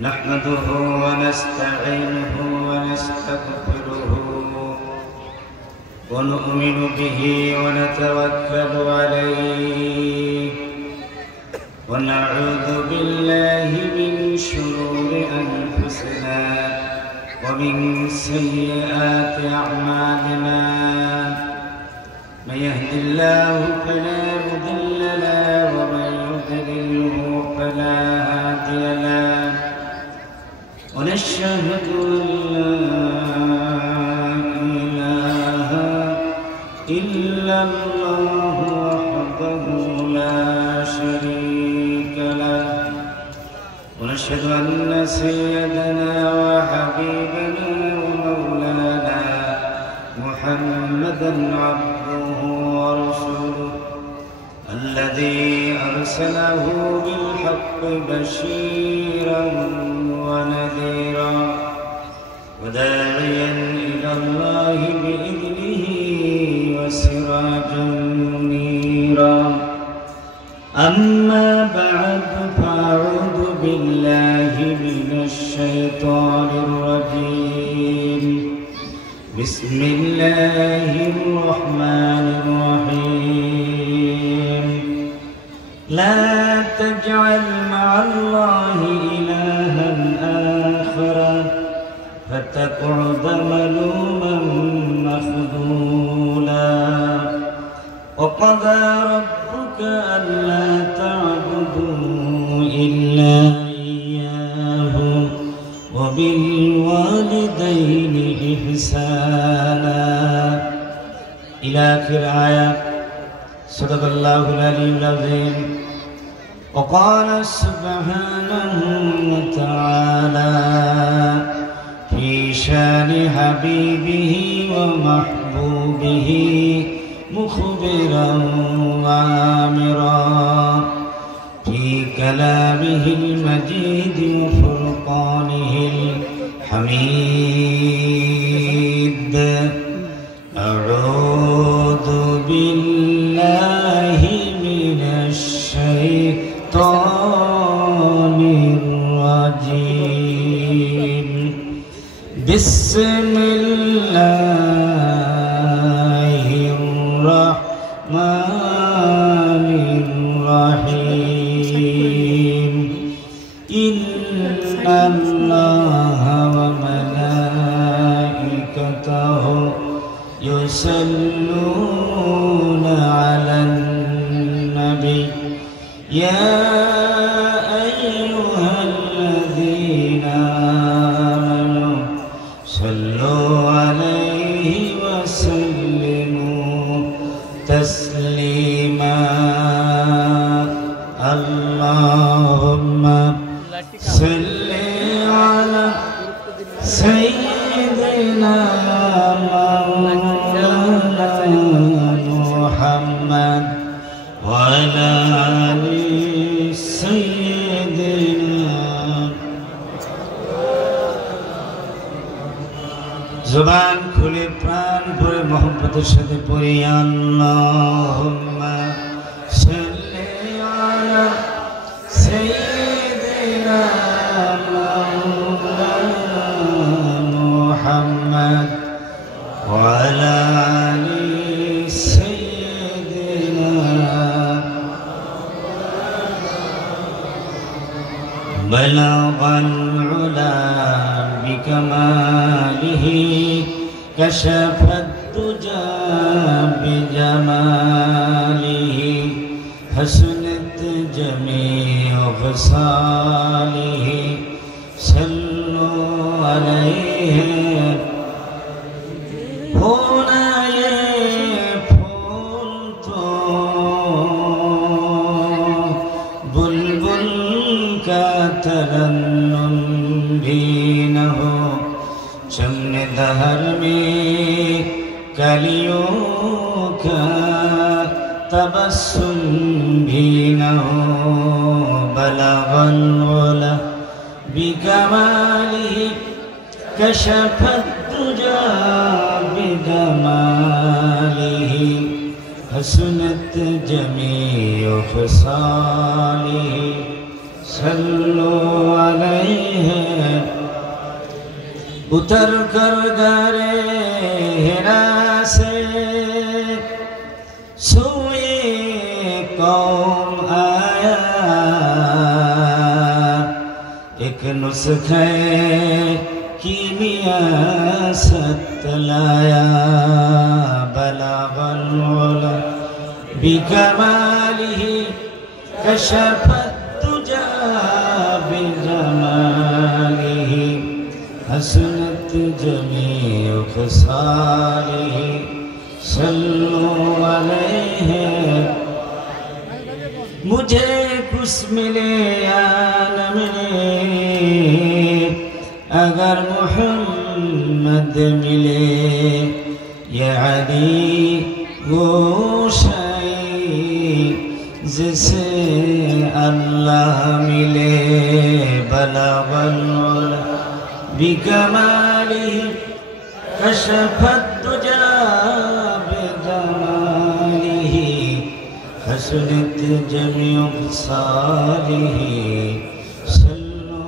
نحمده ونستعينه ونستغفره ونؤمن به ونتوكل عليه ونعوذ بالله من شرور أنفسنا ومن سيئات أعمالنا من يهد الله فلا مضل له ومن يضلله فلا هادي له ونشهد أن لا إله إلا الله وحده لا شريك له ونشهد أن سيدنا وحبيبنا ومولانا محمدا عبده ورسوله الذي أرسله بالحق بشيرا ونذيرا وداعيا إلى الله بإذنه وسراجا منيرا أما بعد فأعوذ بالله من الشيطان الرجيم بسم الله الرحمن الرحيم لا تجعل مع الله إلها آخر فتقعد ملوما مخذولا وقضى ربك ألا تعبدوا إلا إياه وبالوالدين إحسانا إلى آخر آية. صدق الله العلي العظيم. وقال سبحانه وتعالى في شان حبيبه ومحبوبه مخبرا وآمرا في كلامه المجيد وفرقانه الحميد. أعوذ بالله من الشيطان الرجيم. بسم الله الرحمن الرحيم. إن الله وملائكته يصلون على النبي يا أيها الذين آمنوا صلوا عليه وسلموا تسليما. اللهم صل على سيدنا محمد وعلى آل سيدنا. जुबान खुले प्राण भरे मोहब्बतेर साथे पढ़ी अल्लाहुम्मा सल्ली अला सय्यिदिना मुहम्मद व अला आलि सय्यिदिना. बलगल उला बिकमालिह كشف الدجى بجماله حسنت جميع خصاله صلوا عليه. هنا يفوت بلبل كترنم دينه शम्न दहर में कलियों का तबस्सुम भी न हो. बलगल उला बिकमालिह कशफत दुजा बिजमालिह हसनत जमीउ खसालिह सल्लु अलैहि उतर कर गरे हिरा से सोए कौम आया एक नुस्खे कीमिया सतलाया बलागल उला बिकमालिही कशफत तुजा बिजमालिही हसनत जमीउ खसालिही सल्लु अलैहि मुझे कुछ मिले या न मिले अगर मोहम्मद मिले ये अली वो शाई जिसे अल्लाह मिले बलागल उला बिकमालिही कशफत तुजा बिजमालिही हसनत जमीउ खसालिही सल्लु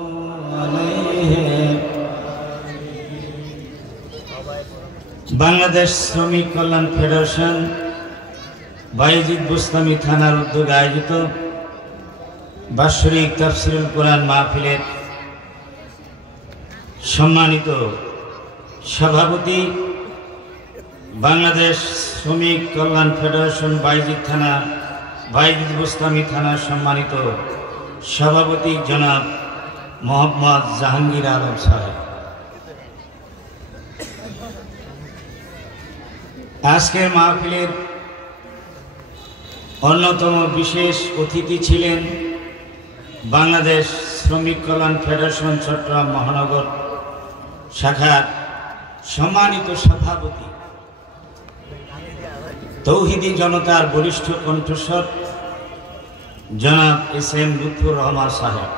अलैहि। बांग्लादेश श्रमिक कल्याण फेडरेशन बायजीद बुस्तामी थानार उद्योगे आयोजित बार्षिक तफसिरुल कुरान महफिलेर सम्मानित सभापति बांग्लादेश श्रमिक कल्याण फेडरेशन बायजीद बुस्तामी थाना सम्मानित सभापति जनाब मोहम्मद जहांगीर आलम साहेब आजकेर महफिलेर अन्यतम विशेष अतिथि छिलेन बांग्लादेश श्रमिक कल्याण फेडरेशन चट्टग्राम महानगर शाखार सम्मानित सभापति तौहिदी जनतार बलिष्ठ कण्ठस्वर जनाब एस.एम. लुत्फुर रहमान साहेब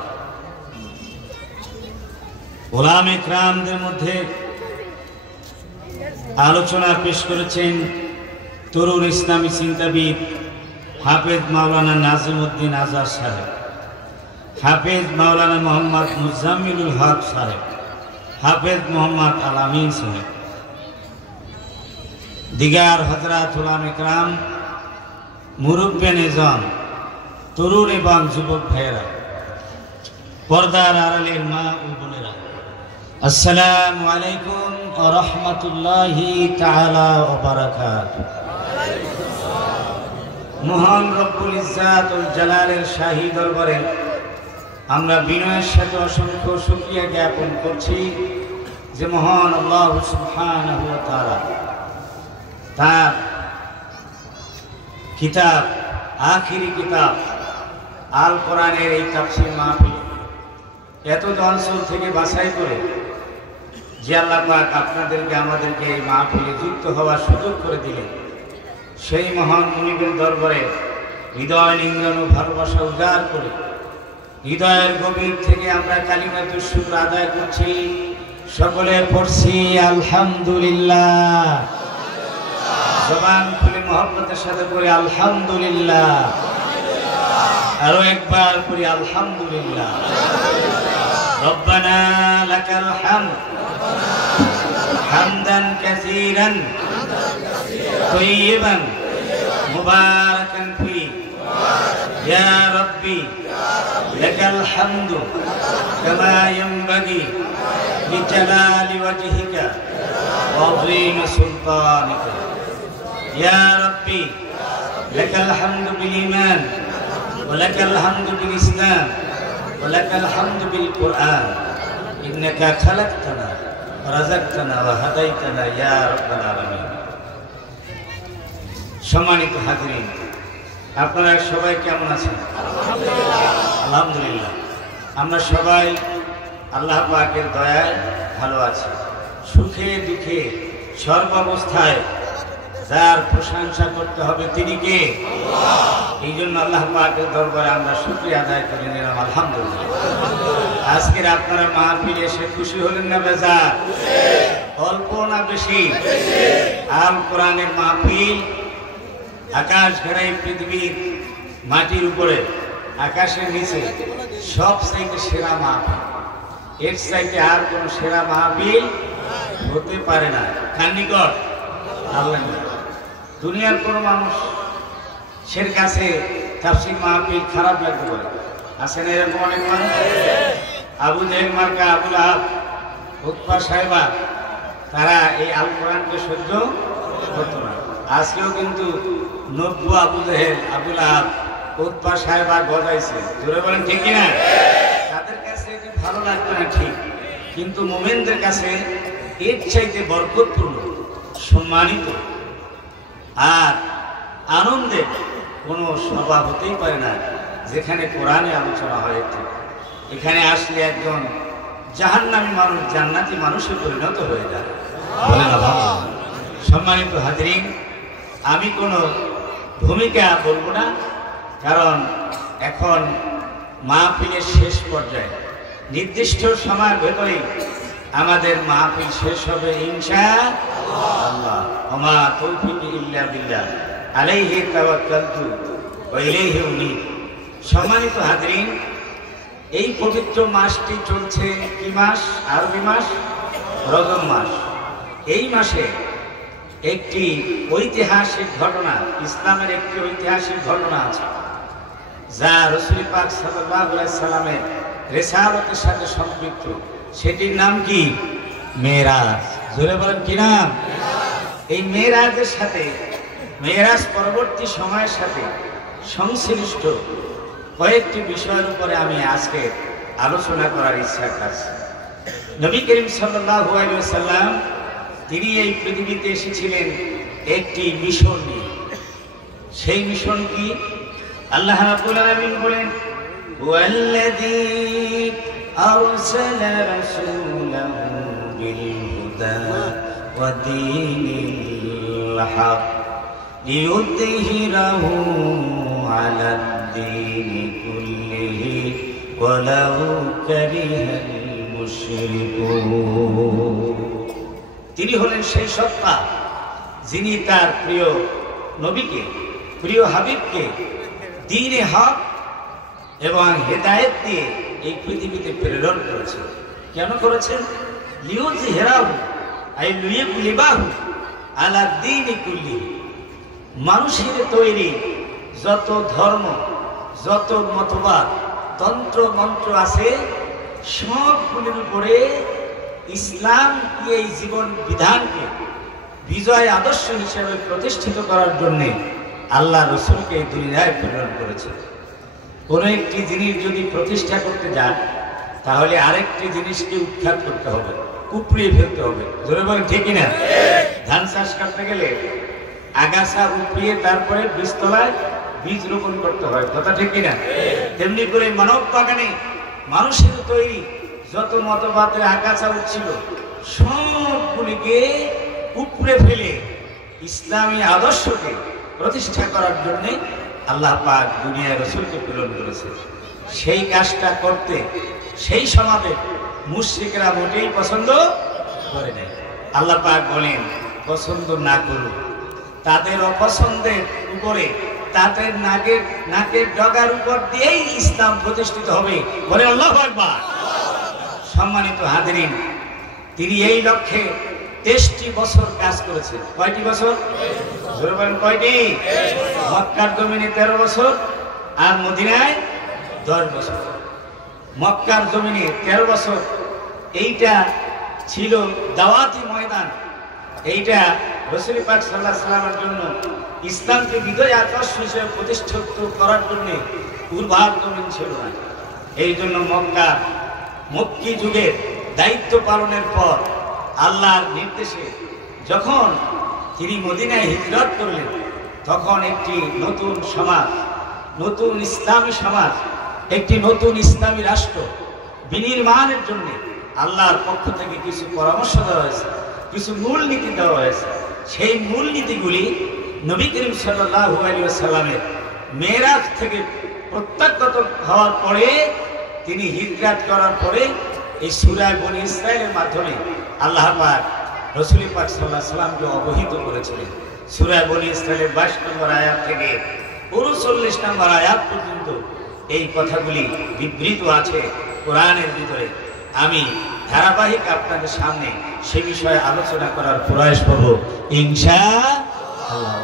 ओलामे क्रामदेर मध्य आलोचना पेश करेছেন तरुण इस्लामी चिंताविद हाफेज मौलाना नाजिमुद्दीन आजाद साहेब हाफेज मौलाना मोहम्मद मुजाम्मिलुल हक साहेब हाफेज मोहम्मद आलामीन साहेब दिगार हजरात उलामा इकराम मुरब्बे निजाम तरुण एवं युवक भाइरा पर्दार आड़ालेर मा ओ बोनेरा अस्सलामु आलैकुम व रहमतुल्लाहि ताआला व बाराकातुहू। महान रब्बुल इज्जत व जलालेर शाही दरबारे आमरा विनয়ের সাথে असंख्य शुक्रिया ज्ञापन करছি যে মহান আল্লাহ সুবহানাহু ওয়া তাআলা তার কিতাব আখিরি কিতাব আল কোরআনের এই তাফসীর মাহফিল এত অঞ্চল থেকে বাছাই করে যে আল্লাহ পাক আপনাদেরকে আমাদেরকে এই মাহফিলে যুক্ত হওয়ার সুযোগ করে দিলেন সেই মহান মুনিবের দরবারে হৃদয় নিংড়ানো ভালোবাসা উজাড় করে হৃদয়ের গভীর থেকে আমরা কালিমাতুশ শুকর আদায় করছি সকলে পড়ছি আলহামদুলিল্লাহ জবান খুলে মহব্বতের সাথে পড়ি আলহামদুলিল্লাহ আরো একবার পড়ি আলহামদুলিল্লাহ রব্বানা লাকাল হামদ হামদান কাসীরান তয়্যিবান মুবারাকান ফি ইয়া রাব্বি লাকাল হামদু কামা ইয়ানবাগি লিজালালি ওয়াজহিকা ওয়া আযীমি সুলতানিকা ইয়া রাব্বি লাকাল হামদু বিল ঈমান ওয়া লাকাল হামদু বিল ইসলাম ওয়া লাকাল হামদু বিল কুরআন ইন্নাকা খালাকতানা ওয়া রাযাকতানা ওয়া হাদাইতানা ইয়া রাব্বাল আলামিন। সম্মানিত হাজিরিন, আপনারা সবাই কেমন আছেন? আলহামদুলিল্লাহ। আমরা সবাই আল্লাহ পাকের দয়ায় ভালো আছি। সুখে দুঃখে সর্বাবস্থায় যার প্রশংসা করতে হবে তিনি কে? এই জন্য আল্লাহ পাকের দরবারে আমরা শুকরিয়া আদায় করে নিলাম আলহামদুলিল্লাহ। আজকের আপনারা মাহফিলে এসে খুশি হলেন না বেজার? অল্প না বেশি? আল কোরআনের মাহফিল আকাশ ঘেরা পৃথিবীর মাটির উপরে আকাশের নিচে সবচাইতে সেরা মাহফিল, এর চাইতে আর কোন সেরা মাহফিল হতে পারে না। খান্ডিকর আল্লাহ, দুনিয়ার কোন মানুষের কাছে তাফসীর মাহফিল খারাপ লাগতে পারে, আছে না এরকম অনেক মানুষ? আবু জেহেল মার্কা, আবুল আহাব, উতবা সাহেবা, তারা এই আল কোরআনকে সহ্য করতো না। আজকেও কিন্তু নব্বু আবু জেহেল, আবুল আহাব, উতবা সাহেবা গজাইছে, জোরে বলেন ঠিক কিনা? তাদের কাছে এটি ভালো লাগবে না ঠিক, কিন্তু মুমিনদের কাছে এর চাইতে বরকতপূর্ণ, সম্মানিত আর আনন্দের কোনো সভা হতেই পারে না যেখানে কোরআনে আলোচনা হয়। এখানে আসলে একজন জাহান্নামী মানুষ জান্নাতি মানুষে পরিণত হয়ে যায়। সম্মানিত হাজিরিন, আমি কোনো ভূমিকা বলবো না, কারণ এখন মাহফিলের শেষ পর্যায়ে, নির্দিষ্ট সময়ের ভেতরেই আমাদের মাহফিল শেষ হবে ইনশাআল্লাহ। ওমা তৌফিকি ইল্লা বিল্লাহ, আলাইহি তাওয়াক্কালতু ওয়া ইলাইহি উনীব। সম্মানিত হাজিরিন, এই পবিত্র মাসটি চলছে কি মাস? আরবি মাস রজব মাস। এই মাসে একটি ঐতিহাসিক ঘটনা, ইসলামের একটি ঐতিহাসিক ঘটনা আছে, যা রাসূল পাক সাল্লাল্লাহু আলাইহি সাল্লামের রিসালাতের সাথে সম্পৃক্ত। সেটির নাম কি? মেরাজ। জোরে বলেন কি নাম? এই মেরাজের সাথে, মেরাজ পরবর্তী সময়ের সাথে সংশ্লিষ্ট কয়েকটি বিষয়ের উপরে আমি আজকে আলোচনা করার ইচ্ছা আছে। নবী করিম সাল্লাল্লাহু আলাইহি ওয়াসাল্লাম তিনি এই পৃথিবীতে এসেছিলেন একটি মিশন নিয়ে। সেই মিশন কি? আল্লাহ রাব্বুল আলামিন বলেন, ওয়াল্লাযী আরসালা রাসূলাহু বিল হুদা ওয়া দীনিল হক লিইয়ুযহিরাহু আলাদ দীনি কুল্লিহি ওয়ালাউ কারিহাল মুশরিকুন। তিনি হলেন সেই সত্তা যিনি তার প্রিয় নবীকে, প্রিয় হাবিবকে দ্বীনে হক এবং হেদায়েত দিয়ে এই পৃথিবীতে প্রেরণ করেছেন। কেন করেছেন? লিইয়ুযহিরাহু আই লিইয়ুযহিরাহু আলা দীনি কুল্লিহি। মানুষের তৈরি যত ধর্ম, যত মতবাদ, তন্ত্র মন্ত্র আছে, সবগুলির উপরে ইসলাম কি এই জীবন বিধানকে বিজয় আদর্শ হিসেবে প্রতিষ্ঠিত করার জন্য আল্লাহ রসুলকে এই দুনিয়ায় প্রেরণ করেছে। কোন একটি জিনিস যদি প্রতিষ্ঠা করতে যান, তাহলে আরেকটি জিনিসকে উৎখাত করতে হবে, উপড়িয়ে ফেলতে হবে। জোরে বলেন ঠিক কিনা? ধান চাষ করতে গেলে আগাছা উপড়িয়ে তারপরে বীজতলায় বীজ রোপণ করতে হয়, কথা ঠিক কিনা? তেমনি করে মানব বাগানে মানুষের তৈরি যত মতবাদের আগাছা উঠছিল, সবগুলিকে উপড়ে ফেলে ইসলামী আদর্শকে প্রতিষ্ঠা করার জন্য আল্লাহ পাক দুনিয়ায় রাসূলকে প্রেরণ করেছে। সেই কাজটা করতে সেই সমাজে মুশরিকরা মোটেই পছন্দ করে নাই। আল্লাহ পাক বলেন, পছন্দ না করুন, তাদের অপছন্দের উপরে, তাদের নাকের ডগার উপর দিয়েই ইসলাম প্রতিষ্ঠিত হবে। বলে আল্লাহু আকবার। সম্মানিত হাজিরিন, তিনি এই লক্ষ্যে 23টি বছর কাজ করেছেন। কয়টি বছর? জোরে বলেন কয়টি? মক্কার জমিনে 13 বছর আর মদিনায় 10 বছর। মক্কার জমিনে 13 বছর, এইটা ছিল দাওয়াতি ময়দান। এইটা রাসূল পাক সাল্লাল্লাহু আলাইহি ওয়াসাল্লামের জন্য ইসলামকে বিজয় আদর্শ হিসেবে প্রতিষ্ঠিত করার জন্য উর্বর জমিন ছিল না। এই জন্য মক্কি যুগের দায়িত্ব পালনের পর আল্লাহর নির্দেশে যখন তিনি মদিনায় হিজরত করলেন, তখন একটি নতুন সমাজ, নতুন ইসলামী সমাজ, একটি নতুন ইসলামী রাষ্ট্র বিনির্মাণের জন্য আল্লাহর পক্ষ থেকে কিছু পরামর্শ দেওয়া হয়েছে, কিছু মূলনীতি দেওয়া হয়েছে। সেই মূলনীতিগুলি নবী করিম সাল্লাল্লাহু আলাইহি ওয়াসাল্লামের মেরাজ থেকে প্রত্যাগত হওয়ার পরে, তিনি হিজরত করার পরে এই সূরা বনী ইসরাঈলের মাধ্যমে আল্লাহ পাক রাসূল পাক সাল্লাল্লাহু আলাইহি ওয়াসাল্লামকে অবহিত করেছিলেন। সূরা বনী ইসরাঈলের 22 নম্বর আয়াত থেকে 39 নম্বর আয়াত পর্যন্ত এই কথাগুলি বিবৃত আছে কোরআনের ভিতরে। আমি ধারাবাহিক আপনাদের সামনে সে বিষয়ে আলোচনা করার প্রয়াস করব ইনশাআল্লাহ।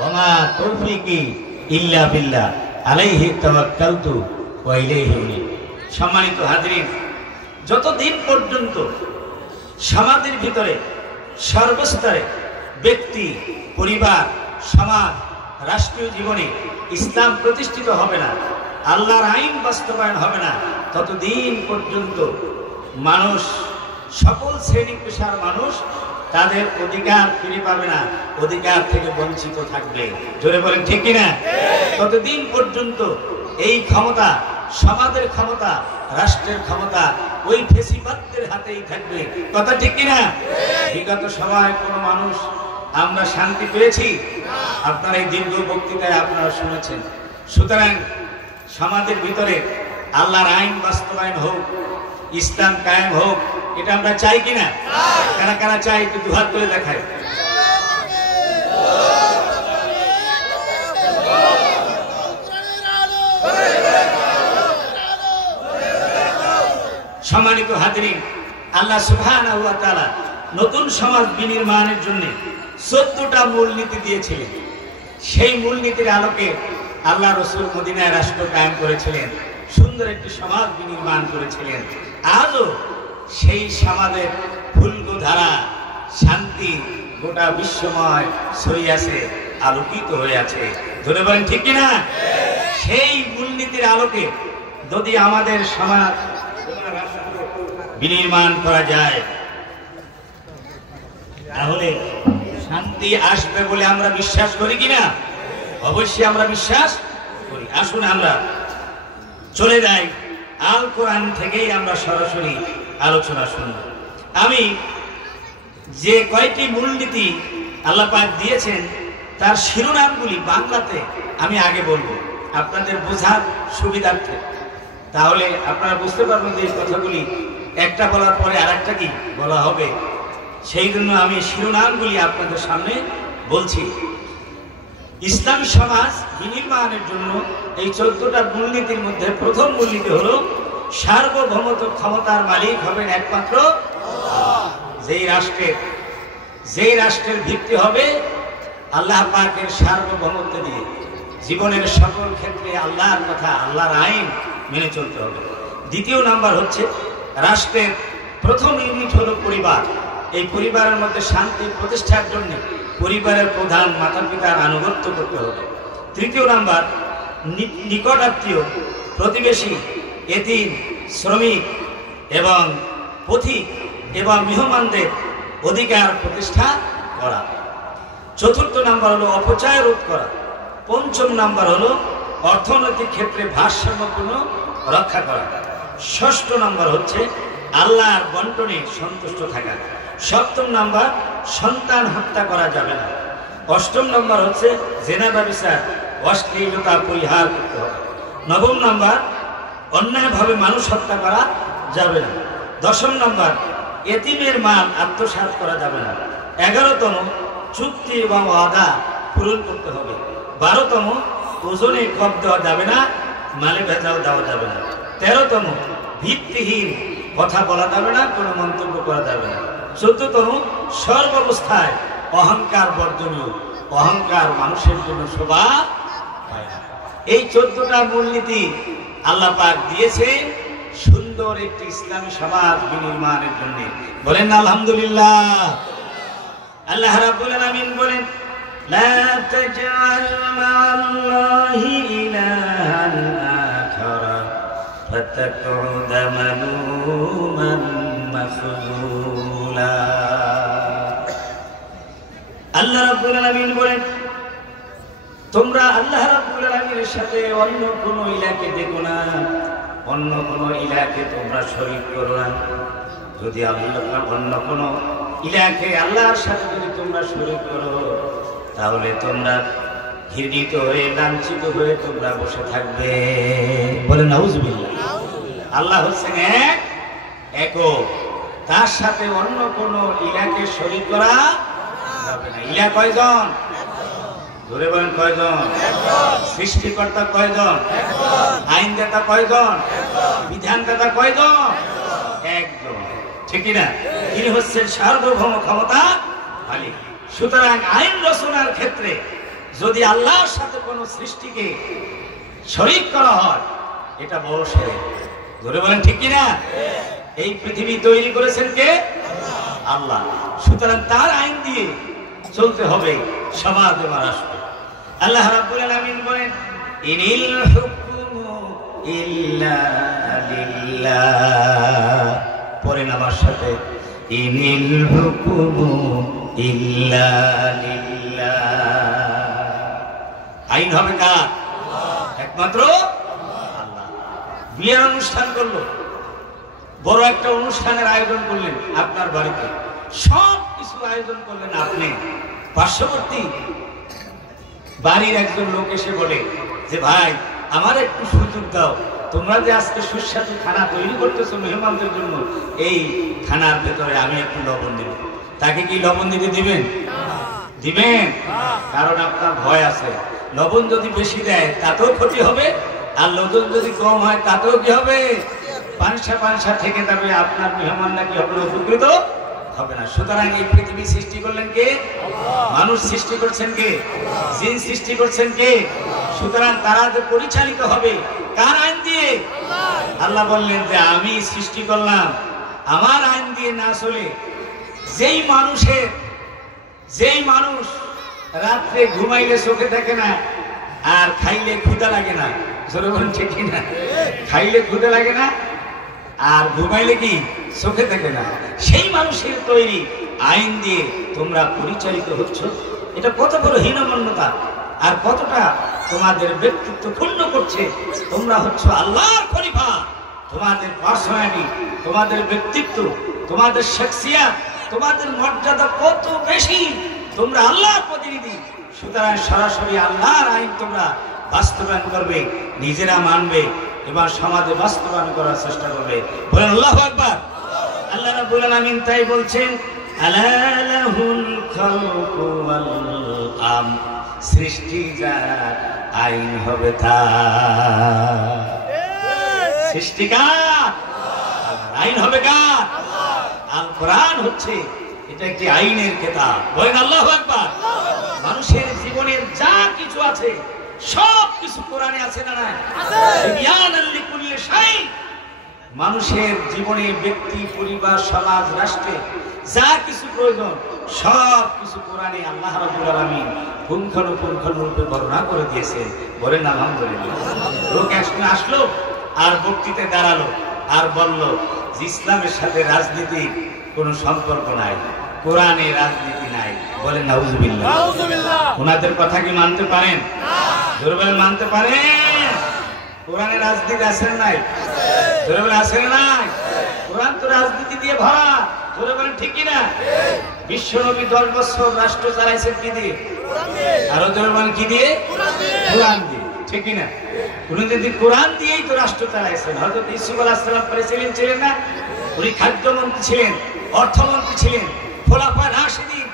ওয়া তৌফিকি ইল্লা বিল্লাহ আলাইহি তাওয়াক্কালতু ওয়া ইলাইহি উনীব। সম্মানিত হাজরিন, যতদিন পর্যন্ত সমাজের ভিতরে সর্বস্তরে ব্যক্তি, পরিবার, সমাজ, রাষ্ট্রীয় জীবনে ইসলাম প্রতিষ্ঠিত হবে না, আল্লাহর আইন বাস্তবায়ন হবে না, ততদিন পর্যন্ত মানুষ, সকল শ্রেণী পেশার মানুষ তাদের অধিকার ফিরে পাবে না, অধিকার থেকে বঞ্চিত থাকবে। জোরে বলেন ঠিক কিনা? ততদিন পর্যন্ত এই ক্ষমতা, সমাজের ক্ষমতা, রাষ্ট্রের ক্ষমতা ওই ফেসিবাদদের হাতেই থাকবে। কথা ঠিক কিনা? বিগত সময় কোনো মানুষ আমরা শান্তি পেয়েছি? আপনারা এই দীর্ঘ বক্তৃতায় আপনারা শুনেছেন। সুতরাং সমাজের ভিতরে আল্লাহর আইন বাস্তবায়ন হোক, ইসলাম কায়েম হোক, এটা আমরা চাই কিনা? কারা কারা চাই একটু দুহাত করে দেখায়। সম্মানিত হাজরিন, আল্লাহ সুবহানাহু ওয়া তাআলা নতুন সমাজ বিনির্মাণের জন্য 14টা মূলনীতি দিয়েছিলেন। সেই মূলনীতির আলোকে আল্লাহ রাসূল মদিনায় রাষ্ট্র কায়েম করেছিলেন, সুন্দর একটি সমাজ বিনির্মাণ করেছিলেন। আজও সেই সমাজের ফুলধারা, শান্তি গোটা বিশ্বময় ছড়িয়ে আছে, আলোকিত হয়ে আছে। ধরে বলেন ঠিক কিনা? সেই মূলনীতির আলোকে যদি আমাদের সমাজ বিনির্মাণ করা যায়, তাহলে শান্তি আসবে বলে আমরা বিশ্বাস করি কিনা? অবশ্যই আমরা বিশ্বাস করি। আসুন আমরা চলে যাই আল কোরআন থেকেই আমরা সরাসরি আলোচনা শুনব। আমি যে কয়টি মূলনীতি আল্লাহ পাক দিয়েছেন তার শিরোনামগুলি বাংলাতে আমি আগে বলবো আপনাদের বোঝার সুবিধার্থে, তাহলে আপনারা বুঝতে পারবেন যে এই কথাগুলি একটা বলার পরে আরেকটা কি বলা হবে। সেই জন্য আমি শিরোনামগুলি আপনাদের সামনে বলছি। ইসলামী সমাজ বিনির্মাণের জন্য এই 14টা মূলনীতির মধ্যে প্রথম মূলনীতি হলো সার্বভৌমত্ব ক্ষমতার মালিক হবেন একমাত্র আল্লাহ। যেই রাষ্ট্রের ভিত্তি হবে আল্লাহ পাকের সার্বভৌমত্ব দিয়ে, জীবনের সকল ক্ষেত্রে আল্লাহর কথা, আল্লাহর আইন মেনে চলতে হবে। দ্বিতীয় নাম্বার হচ্ছে রাষ্ট্রের প্রথম ইউনিট হলো পরিবার। এই পরিবারের মধ্যে শান্তি প্রতিষ্ঠার জন্য পরিবারের প্রধান মাতা পিতার আনুগত্য করতে হবে। তৃতীয় নাম্বার নিকটাত্মীয়, প্রতিবেশী, এতিম, শ্রমিক এবং পথিক এবং মেহমানদের অধিকার প্রতিষ্ঠা করা। চতুর্থ নাম্বার হলো অপচয় রোধ করা। পঞ্চম নাম্বার হলো অর্থনৈতিক ক্ষেত্রে ভারসাম্যপূর্ণ রক্ষা করা। ষষ্ঠ নাম্বার হচ্ছে আল্লাহর বন্টনে সন্তুষ্ট থাকা। সপ্তম নাম্বার সন্তান হত্যা করা যাবে না। অষ্টম নাম্বার হচ্ছে জেনা ব্যভিচার, অশ্লীলতা পরিহার করতে হবে। নবম নাম্বার অন্যায়ভাবে মানুষ হত্যা করা যাবে না। দশম নাম্বার এতিমের মাল আত্মসাৎ করা যাবে না। 11তম চুক্তি এবং ওয়াদা পূরণ করতে হবে। 12তম ওজনে কম দেওয়া যাবে না, মালে ভেজাল দেওয়া যাবে না। 13তম ভিত্তিহীন কথা বলা যাবে না, কোনো মন্তব্য করা যাবে না। 14তম সর্বাবস্থায় অহংকার বর্জনীয়, অহংকার মানুষের জন্য শোভা পায় না। এই 14টা মূলনীতি আল্লাহ পাক দিয়েছে সুন্দর একটি ইসলামী সমাজ বিনির্মাণের জন্য। বলেন আলহামদুলিল্লাহ। আল্লাহ রাব্বুল আলামিন বলেন লা তাজআল মা'আল্লাহি ইলাহান আখারা ফাতাকুদ মালুমান মাখজুলা। আল্লাহ রাব্বুল আলামিন বলেন তোমরা আল্লাহ রাব্বুল আলামিনের সাথে অন্য কোন ইলাকে দেখো না, অন্য কোন ইলাকে তোমরা শরীক করো না। যদি আল্লাহ অন্য কোন ইলাকে আল্লাহর সাথে যদি তোমরা শরীক করো, তাহলে তোমরা ঘৃণিত হয়ে, লাঞ্ছিত হয়ে তোমরা বসে থাকবে। বলে নাউজুবিল্লাহ। আল্লাহ হচ্ছেন এক, একক, তার সাথে অন্য কোন ইলাকে শরীক করা যাবে না। ইলা কয়জন? ধরে বলেন কয়জন? সৃষ্টিকর্তা কয়জন? আইনদাতা কয়জন? বিধানদাতা কয়জন? একজন। ঠিক না? তিনি হচ্ছেন সার্বভৌম ক্ষমতা মালিক। সুতরাং আইন রচনার ক্ষেত্রে যদি আল্লাহর সাথে কোনো সৃষ্টিকে শরীক করা হয়, এটা বড় শিরক। ধরে বলেন ঠিক কিনা? এই পৃথিবী তৈরি করেছেন কে? আল্লাহ। সুতরাং তার আইন দিয়ে চলতে হবে সমাজ এবং রাষ্ট্র। আল্লাহ রাব্বুল আলামিন বলেন, ইনিল হুকমু ইল্লা লিল্লাহ। পড়েন আমার সাথে, ইনিল হুকমু ইল্লা লিল্লাহ। আইন হবে কার? একমাত্র আল্লাহ। বিয়ের অনুষ্ঠান করলো, বড় একটা অনুষ্ঠানের আয়োজন করলেন আপনার বাড়িতে, সব কিছু আয়োজন করলেন আপনি। পার্শ্ববর্তী বাড়ির একজন লোক এসে বলে যে, ভাই আমার একটু সুযোগ দাও, তোমরা যে আজকে সুস্বাদু খানা তৈরি করতেছো মেহমানদের জন্য, এই খানার ভেতরে আমি একটু লবণ দেব। তাকে কি লবণ দিতে দিবেন? দিবেন? কারণ আপনার ভয় আছে, লবণ যদি বেশি দেয় তাতেও ক্ষতি হবে, আর লবণ যদি কম হয় তাতেও কি হবে? পানসা পানসা থেকে যাবে, আপনার মেহমান নাকি হবে উপকৃত হবে না। সুতরাং এই পৃথিবী সৃষ্টি করলেন কে? মানুষ সৃষ্টি করছেন কে? জিন সৃষ্টি করছেন কে? সুতরাং তারা যে পরিচালিত হবে কার আইন দিয়ে? আল্লাহ বললেন যে আমি সৃষ্টি করলাম, আমার আইন দিয়ে না চলে যেই মানুষ রাত্রে ঘুমাইলে চোখে থাকে না, আর খাইলে ক্ষুধা লাগে না, জোরে বলেন ঠিক না? খাইলে ক্ষুধা লাগে না, আর ঘুমাইলে কি চোখে থাকে না, সেই মানুষের তৈরি আইন দিয়ে তোমরা পরিচালিত হচ্ছ। এটা কত বড় হীনমন্যতা, আর কতটা তোমাদের ব্যক্তিত্ব ক্ষুণ্ণ করছে। তোমরা হচ্ছ আল্লাহর খলিফা, তোমাদের পার্সোনালিটি, তোমাদের ব্যক্তিত্ব, তোমাদের শখসিয়াত, তোমাদের মর্যাদা কত বেশি, তোমরা আল্লাহর প্রতিনিধি। সুতরাং সরাসরি আল্লাহর আইন তোমরা বাস্তবায়ন করবে, নিজেরা মানবে এবং সমাজে বাস্তবায়ন করার চেষ্টা করবে। বলেন আল্লাহু আকবার। আল্লাহ রাব্বুল আলামিন তাই বলছেন, আলা লাহুল খালকু ওয়াল আমর, সৃষ্টি যার আইন হবে তার। সৃষ্টি কার? আইন হবে কার? আল কোরআন হচ্ছে এটা একটি আইনের কিতাব। বলেন আল্লাহু আকবার। মানুষের জীবনের যা কিছু আছে সব কিছু কোরআনে আছে না নাই? বিয়ানাল লিকুল্লি শাই। মানুষের জীবনে, ব্যক্তি, পরিবার, সমাজ, রাষ্ট্রে যা কিছু প্রয়োজন সব কিছু কোরআনে আল্লাহ রাব্বুল আলামিন পুঙ্খানুপুঙ্খরূপে বর্ণনা করে দিয়েছেন। বলেন আলহামদুলিল্লাহ। লোক একসময় আসলো আর বক্তৃতায় দাঁড়ালো আর বলল যে ইসলামের সাথে রাজনীতির কোনো সম্পর্ক নাই, কোরআনে রাজনীতি নাই। বলেন নাউজুবিল্লাহ। ওনাদের কথা কি মানতে পারেন? জোরে বলেন মানতে পারেন? কোরআনে রাজনীতি আছে না নাই? জোরে বলেন আছে না নাই? কোরআন তো রাজনীতি দিয়ে ভরা। জোরে বলেন ঠিক কি না? বিশ্বনবী 10 বছর রাষ্ট্র চালাইছেন কি দিয়ে? আরো জোরে বলেন কি দিয়ে? কোরআন দিয়ে। ঠিক কি না? উনি যদি কোরআন দিয়েই তো রাষ্ট্র চালাইছেন। হযরত ইউসুফ আলাইহিস সালাম প্রেসিডেন্ট ছিলেন না? উনি খাদ্যমন্ত্রী ছিলেন, অর্থমন্ত্রী ছিলেন, খোলাফায়ে রাশিদিন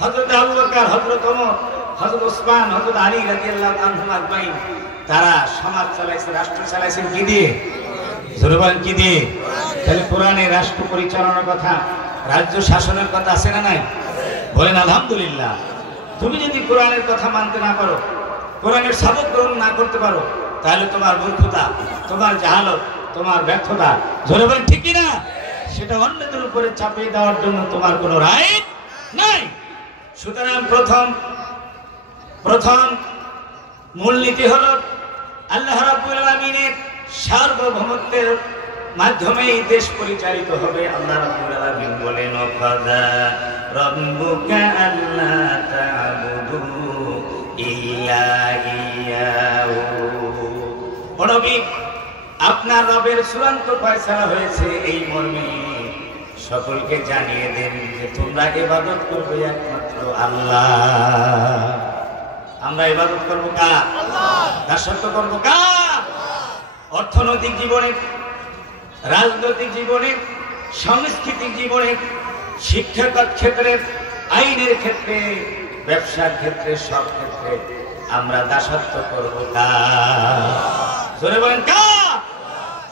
হযরত আবু বকর, হযরত ওমর, হযরত ওসমান, হযরত আলী রাদিয়াল্লাহু আনহুম আজমাইন, তারা সমাজ চালাইছে, রাষ্ট্র চালাইছেন কি দিয়ে? জোরে বলেন কি দিয়ে? তাহলে কোরআনে রাষ্ট্র পরিচালনার কথা, রাজ্য শাসনের কথা আছে না নাই? বলেন আলহামদুলিল্লাহ। তুমি যদি কোরআনের কথা মানতে না পারো, কোরআনের সাবক গ্রহণ না করতে পারো, তাহলে তোমার মূর্খতা, তোমার জাহালত, তোমার ব্যর্থতা, জোরে বলেন ঠিক কি না? সেটা অন্যদের উপরে চাপিয়ে দেওয়ার জন্য তোমার কোনো রাইট নাই। সুতরাং প্রথম মূলনীতি হলো আল্লাহ রাব্বুল আলামিনের সার্বভৌমত্বের মাধ্যমেই দেশ পরিচালিত হবে। আল্লাহ রাব্বুল আলামিন বলেন, ওয়াকাযা রাব্বুকা আল্লা তা'বুদু ইল্লা ইয়্যাহু। ও নবী, আপনার রবের চূড়ান্ত ফয়সালা হয়েছে এই মর্মে, সকলকে জানিয়ে দেন যে তোমরা ইবাদত করবে একমাত্র আল্লাহ। আমরা ইবাদত করবো কার? আল্লাহ। দাসত্ব করবো কার? অর্থনৈতিক জীবনে, রাজনৈতিক জীবনে, সাংস্কৃতিক জীবনে, শিক্ষাগত ক্ষেত্রে, আইনের ক্ষেত্রে, ব্যবসার ক্ষেত্রে, সব ক্ষেত্রে আমরা দাসত্ব করবো কার? জোরে বলেন কার?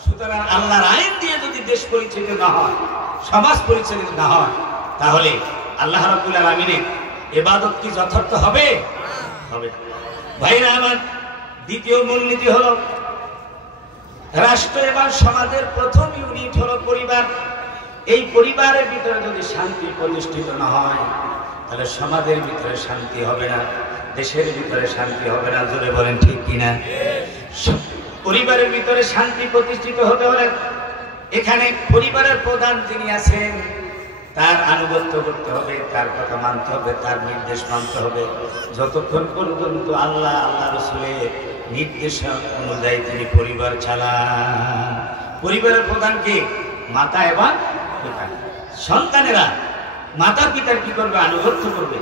সুতরাং আল্লাহর আইন দিয়ে যদি দেশ পরিচালিত না হয়, সমাজ পরিচালিত না হয়, তাহলে আল্লাহ রাব্বুল আলামিনের ইবাদত কি যথার্থ হবে? হবে না। ভাইরা আমার, দ্বিতীয় মূলনীতি হলো রাষ্ট্র এবং সমাজের প্রথম ইউনিট হলো পরিবার। এই পরিবারের ভিতরে যদি শান্তি প্রতিষ্ঠিত না হয়, তাহলে সমাজের ভিতরে শান্তি হবে না, দেশের ভিতরে শান্তি হবে না। জোরে বলেন ঠিক কিনা? পরিবারের ভিতরে শান্তি প্রতিষ্ঠিত হতে হলে এখানে পরিবারের প্রধান যিনি আছেন তার আনুগত্য করতে হবে, তার কথা মানতে হবে, তার নির্দেশ মানতে হবে। যতক্ষণ পর্যন্ত আল্লাহ রাসূলের নির্দেশ অনুযায়ী তিনি পরিবার চালান। পরিবারের প্রধানকে মাতা এবং পিতা। সন্তানেরা মাতা পিতার কি করবে? আনুগত্য করবে।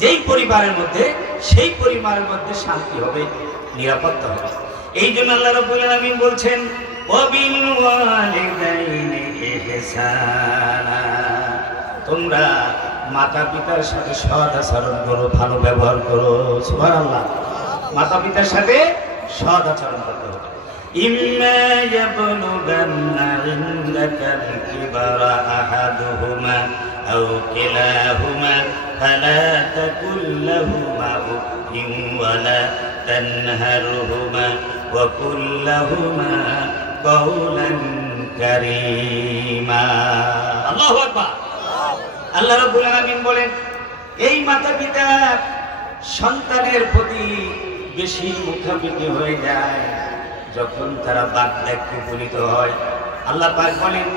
যেই পরিবারের মধ্যে, সেই পরিবারের মধ্যে শান্তি হবে, নিরাপত্তা হবে। এই জন্য আল্লাহ রাব্বুল আলামিন বলছেন, ওয়াবিল ওয়ালিদাইনি ইহসানা, তোমরা মাতা পিতার সাথে সৎ আচরণ করো, ভালো ব্যবহার করো। সুবহানাল্লাহ। মাতা পিতার সাথে সৎ আচরণ করতে হবে। ইম্মা ইয়াবলুগান্না ইনদাকাল কিবারা আহাদুহুমা আও কিলাহুমা ফালা তাকুল লাহুমা উফিন ওয়ালা তানহারহুমা ওয়া কুল লাহুমা কাওলান কারীমা। আল্লাহু আকবার। আল্লাহ রাব্বুল আলামিন বলেন, এই মাতা পিতা সন্তানের প্রতি বেশি মুখাপেক্ষী হয়ে যায় যখন তারা বার্ধক্যে উপনীত হয়। আল্লাহ পাক বলেন,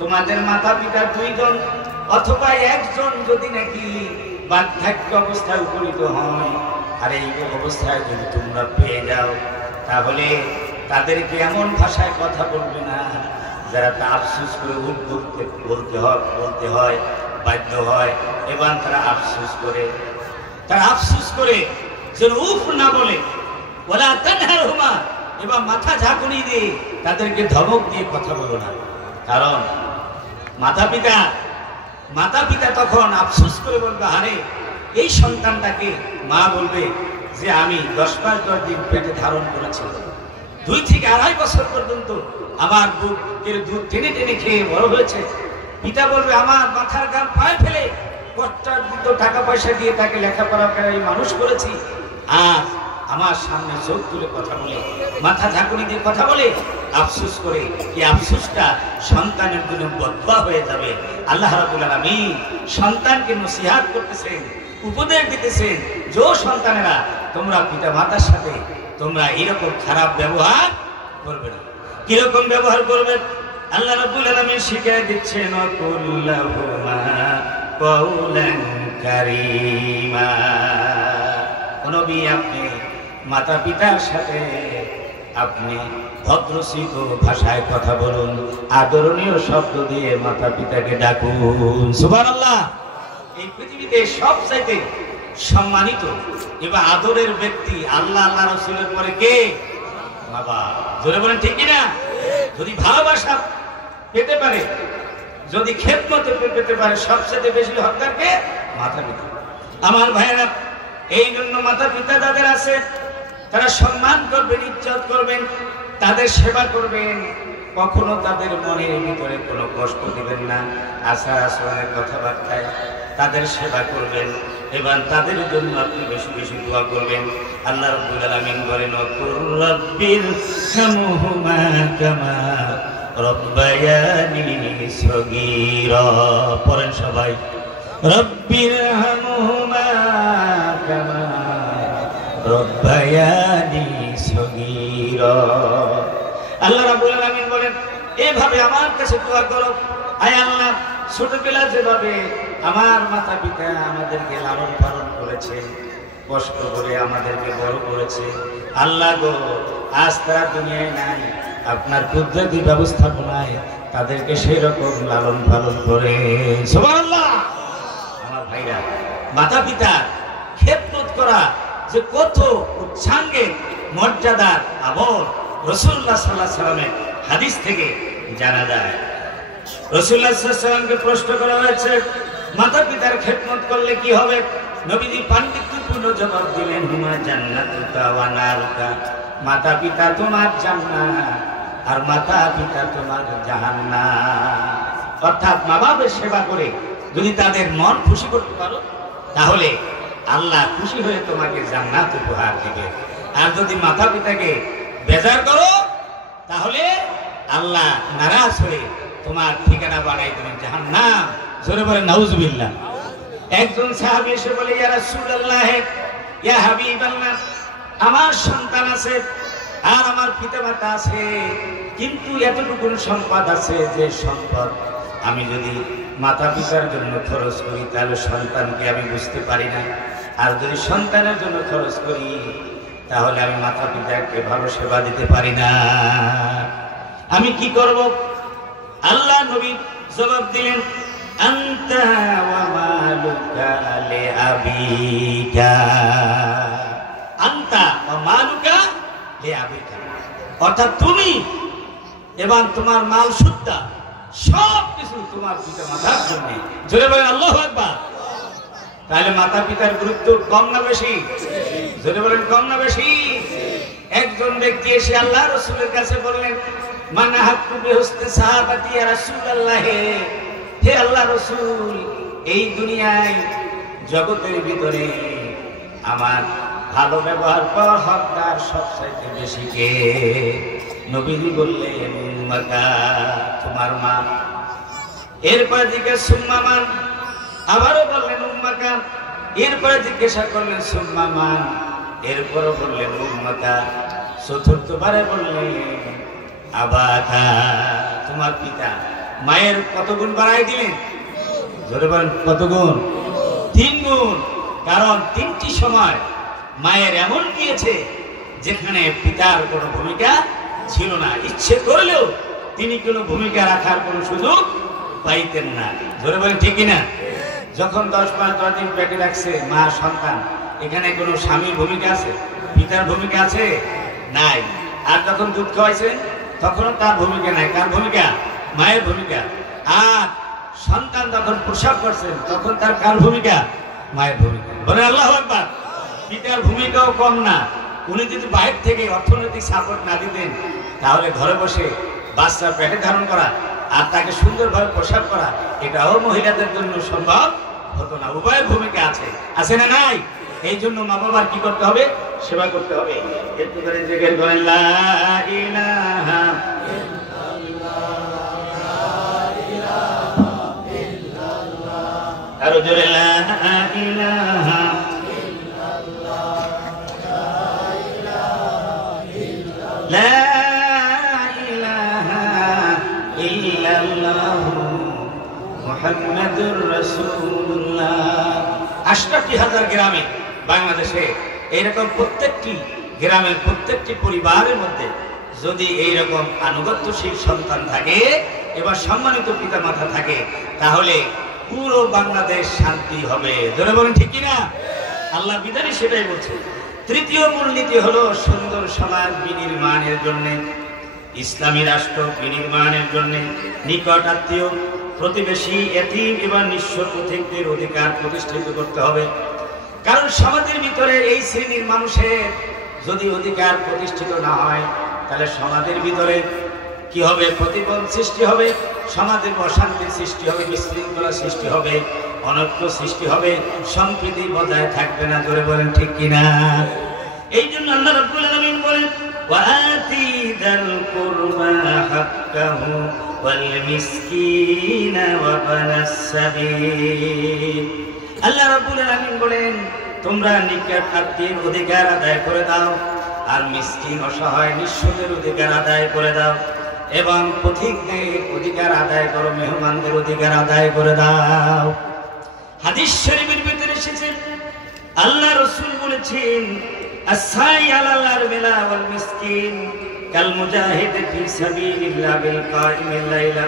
তোমাদের মাতা পিতা দুইজন অথবা একজন যদি নাকি বার্ধক্য অবস্থায় উপনীত হয়, আর এই অবস্থায় যদি তোমরা পেয়ে যাও, তাহলে তাদেরকে এমন ভাষায় কথা বলবে না যারা তা আফসোস করে বলতে হয়, বাধ্য হয়, এবং তারা আফসোস করে যেন উফ না বলে, ওয়ালা তানহারহুমা, এবং মাথা ঝাঁকুনি দিয়ে তাদেরকে ধমক দিয়ে কথা বলো না। কারণ মাতা পিতা তখন আফসোস করে বলবে, আরে এই সন্তানটাকে, মা বলবে যে আমি 10 মাস 10 দিন পেটে ধারণ করেছি, 2 থেকে 2.5 বছর পর্যন্ত আমার বুকের দুধ টেনে টেনে খেয়ে বড় হয়েছে। পিতা বলবে, আমার মাথার ঘাম পায়ে ফেলে কষ্টার্জিত টাকা পয়সা দিয়ে তাকে লেখাপড়া করে মানুষ করেছি, আর আমার সামনে চোখ তুলে কথা বলে, মাথা ঝাঁকুনি দিয়ে কথা বলে, আফসোস করে, এই আফসোসটা সন্তানের জন্য বদদুয়া হয়ে যাবে। আল্লাহ রাব্বুল আলামিন সন্তানকে নসিহত করতেছেন, উপদেশ দিতেছেন, যে সন্তানেরা তোমরা পিতা মাতার সাথে তোমরা এরকম খারাপ ব্যবহার করবে না। কিরকম ব্যবহার করবে? আল্লাহ রাব্বুল আলামিন শিখিয়ে দিচ্ছেন, কুল্লাহুমা কাওলান কারীমা। নবী, আপনি মাতা পিতার সাথে আপনি ভদ্রশীল ভাষায় কথা বলুন, আদরণীয় শব্দ দিয়ে মাতা পিতাকে ডাকুন। সুবহানাল্লাহ। এই পৃথিবীতে সবচাইতে সম্মানিত এবং আদরের ব্যক্তি আল্লাহ রাসূলের পরে কে? বাবা। জোরে বলেন ঠিক কিনা? যদি ভালোবাসা পেতে পারে, যদি খেদমত পেতে পারে, সবচেয়ে বেশি হকদার কে? মাতা পিতা। আমার ভাইয়েরা, এই জন্য মাতা পিতা যাদের আছে তারা সম্মান করবেন, ইজ্জত করবেন, তাদের সেবা করবেন, কখনো তাদের মনের ভিতরে কোনো কষ্ট দিবেন না। আচার আচরণের কথাবার্তায় তাদের সেবা করবেন এবং তাদের জন্য আপনি বেশি বেশি দোয়া করবেন। আল্লাহ রাব্বুল আলামিন বলেন, রাব্বিরহামহুমা কামা রাব্বায়ানি সগীরা। পড়েন সবাই, রাব্বিরহামহুমা কামা রাব্বায়ানি সগীরা। আল্লাহ রাব্বুল আলামিন বলেন, এভাবে আমার কাছে দোয়া করো, আয় আল্লাহ, ছোটবেলা যেভাবে আমার মাতা পিতা আমাদেরকে লালন পালন করেছে, কষ্ট করে আমাদেরকে বড় করেছে, আল্লাহ গো, আজ তারা দুনিয়ায় নাই, আপনার কুদরতি ব্যবস্থাপনায় তাদেরকে সেই রকম লালন পালন করে। সুবহানাল্লাহ। আমার ভাইরা, মাতা পিতা খেদমত করা যে কত উচ্চাঙ্গের মর্যাদার আমল, রাসূলুল্লাহ সাল্লাল্লাহু আলাইহি ওয়াসাল্লামের হাদিস থেকে জানা যায়। রাসূলুল্লাহ সাল্লাল্লাহু আলাইহি ওয়াসাল্লামকে প্রশ্ন করা হয়েছে, মাতা পিতার খেদমত করলে কি হবে? নবীজি পাণ্ডিত্যপূর্ণ জবাব দিলেন, হুমা জান্নাতুকা ওয়া নারুকা, মাতা পিতা তোমার জান্নাত আর মাতা পিতা তোমার জাহান্নাম। অর্থাৎ মা বাবার সেবা করে যদি তাদের মন খুশি করতে পারো তাহলে আল্লাহ খুশি হয়ে তোমাকে জান্নাত উপহার দিবে। আর যদি মাতা পিতাকে বেজার করো তাহলে আল্লাহ নারাজ হয়ে তোমার ঠিকানা বানাই দেবেন জাহান্নাম। জোরে বলেন নাউজুবিল্লাহ। একজন সাহাবী এসে বলে, ইয়া রাসূলুল্লাহ, ইয়া হাবিবাল্লাহ, আমার সন্তান আছে আর আমার পিতামাতা আছে, কিন্তু এতটুকু সম্পদ আছে যে সম্পদ আমি যদি মাতা পিতার জন্য খরচ করি তাহলে সন্তানকে আমি বুঝতে পারি না, আর যদি সন্তানের জন্য খরচ করি তাহলে আমি মাতা পিতাকে ভালো সেবা দিতে পারি না। আমি কি করব? আল্লাহ নবী জবাব দিলেন, আনতা ওয়া মালুকা লিআবিকা, আনতা ওয়া মালুকা লিআবিকা, অর্থাৎ তুমি এবং তোমার মাল সুদ্ধা সব কিছু তোমার পিতা মাতার জন্য। জোরে বলেন আল্লাহু আকবার। তাহলে মাতা পিতার গুরুত্ব কম না বেশি? জোরে বলেন কম না বেশি? একজন ব্যক্তি এসে আল্লাহ রাসূলের কাছে বললেন, মান হাক্কু বিহুসনি সাহাবাতি ইয়া রাসূলুল্লাহ, হে আল্লাহ রাসূল, এই দুনিয়ায় জগতের ভিতরে আমার ভালো ব্যবহার করার হকদার সবচাইতে বেশি কে? নবীজি বললেন, উম্মাকা, তোমার মা। এরপরে জিজ্ঞেস সুম্মা মান, আবারও বললেন উম্মাকা। এরপরে জিজ্ঞাসা করলেন সুম্মা মান, এরপরও বললেন উম্মাকা। চতুর্থবারে বললেন আবাকা, তোমার পিতা। মায়ের কত গুণ বাড়াই দিলেন? জোরে বলেন কত গুণ? 3 গুণ। কারণ 3টি সময় মায়ের এমন গিয়েছে যেখানে পিতার কোনো ভূমিকা ছিল না, ইচ্ছে করলেও তিনি কোনো ভূমিকা রাখার কোনো সুযোগ পাইতেন না। জোরে বলেন ঠিক কিনা? যখন 10 মাস 10 দিন পেটে রাখছে মা সন্তান, এখানে কোনো স্বামীর ভূমিকা আছে? পিতার ভূমিকা আছে? নাই। আর যখন দুধ খাওয়াইছেন তখনও তার ভূমিকা নাই। কার ভূমিকা? মায়ের ভূমিকা। আর সন্তান যখন প্রসব করছেন তখন তার কার ভূমিকা? মায়ের ভূমিকা। বলে আল্লাহু আকবার। পিতার ভূমিকাও কম না। উনি যদি বাইরে থেকে অর্থনৈতিক সাপোর্ট না দিতেন তাহলে ঘরে বসে বাচ্চা পেটে ধারণ করা আর তাকে সুন্দরভাবে প্রসব করা এটাও মহিলাদের জন্য সম্ভব হতো না। উভয়ের ভূমিকা আছে, আছে না নাই? এই জন্য মা বাবার কি করতে হবে? সেবা করতে হবে। একটু করে জিকির করেন, লা ইলাহা ইল্লাল্লাহ, আরো জোরে লা ইলাহা লা ইলাহা ইল্লাল্লাহ মুহাম্মাদুর রাসূলুল্লাহ। 68,000 গ্রামে বাংলাদেশে এইরকম প্রত্যেকটি গ্রামের প্রত্যেকটি পরিবারের মধ্যে যদি এইরকম আনুগত্যশীল সন্তান থাকে এবার সম্মানিত পিতা মাতা থাকে তাহলে পুরো বাংলাদেশ শান্তি হবে। জোরে বলেন ঠিক কিনা? আল্লাহ বিধানে সেটাই বলছে। তৃতীয় মূলনীতি হলো সুন্দর সমাজ বিনির্মাণের জন্য, ইসলামী রাষ্ট্র বিনির্মাণের জন্য নিকট আত্মীয়, প্রতিবেশী, এতিম এবং নিঃস্ব পথিকদের অধিকার প্রতিষ্ঠিত করতে হবে। কারণ সমাজের ভিতরে এই শ্রেণীর মানুষের যদি অধিকার প্রতিষ্ঠিত না হয় তাহলে সমাজের ভিতরে কি হবে? প্রতিবন্ধ সৃষ্টি হবে, সমাজের অশান্তির সৃষ্টি হবে, বিশৃঙ্খলা সৃষ্টি হবে, অনৈক্য সৃষ্টি হবে, সম্প্রীতি বজায় থাকবে না। জোরে বলেন ঠিক কিনা? এই জন্য আল্লাহ রাব্বুল আলামিন বলেন, ওয়াতি দাল কুরবা হাক্কাহু ওয়াল মিসকিনা ওয়া বানাস সাবিল। আল্লাহ রাব্বুল আলামিন বলেন, তোমরা নিকট আত্মীয়ের অধিকার আদায় করে দাও, আর মিসকিন অসহায় নিঃস্বদের অধিকার আদায় করে দাও, এবং পথিকদের অধিকার আদায় করো, মেহমানদের অধিকার আদায় করে দাও। হাদিস শরীফের ভিতরে এসেছে আল্লাহ রাসূল বলেছেন, আস-সাই আলাল আরমিলা ওয়াল মিসকিন কাল মুজাহিদ ফি সাবিলিল্লাহ বিল কাইমিল লাইলা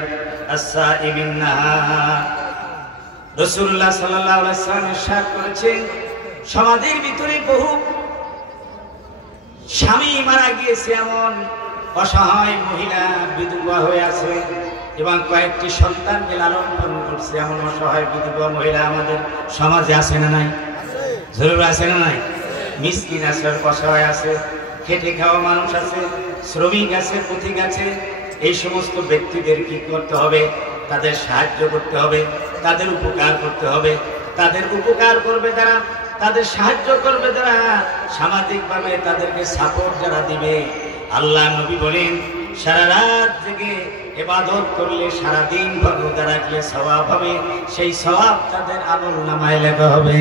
আস-সাইমিন নাহার। রাসূলুল্লাহ সাল্লাল্লাহু আলাইহি ওয়াসাল্লাম ইরশাদ করেছেন, সমাজের ভিতরে বহু স্বামী মারা গিয়েছে, এমন অসহায় মহিলা বিধবা হয়ে আছে, এবং কয়েকটি সন্তানকে লালন পালন করছে। এমন অসহায় বিধবা মহিলা আমাদের সমাজে আছে না নাই? জরুর আছে না নাই? মিসকিন আছে, অসহায় আছে, খেটে খাওয়া মানুষ আছে, শ্রমিক আছে, পথিক আছে। এই সমস্ত ব্যক্তিদের কি করতে হবে? তাদের সাহায্য করতে হবে, তাদের উপকার করতে হবে। তাদের উপকার করবে যারা, তাদের সাহায্য করবে যারা, সামাজিকভাবে তাদেরকে সাপোর্ট যারা দিবে। আল্লাহ নবী বলেন সারা রাত জেগে ইবাদত করলে, সারাদিন ভর রোজা রাখলে সওয়াব হবে, সেই সওয়াব তাদের আমল নামায় লেখা হবে।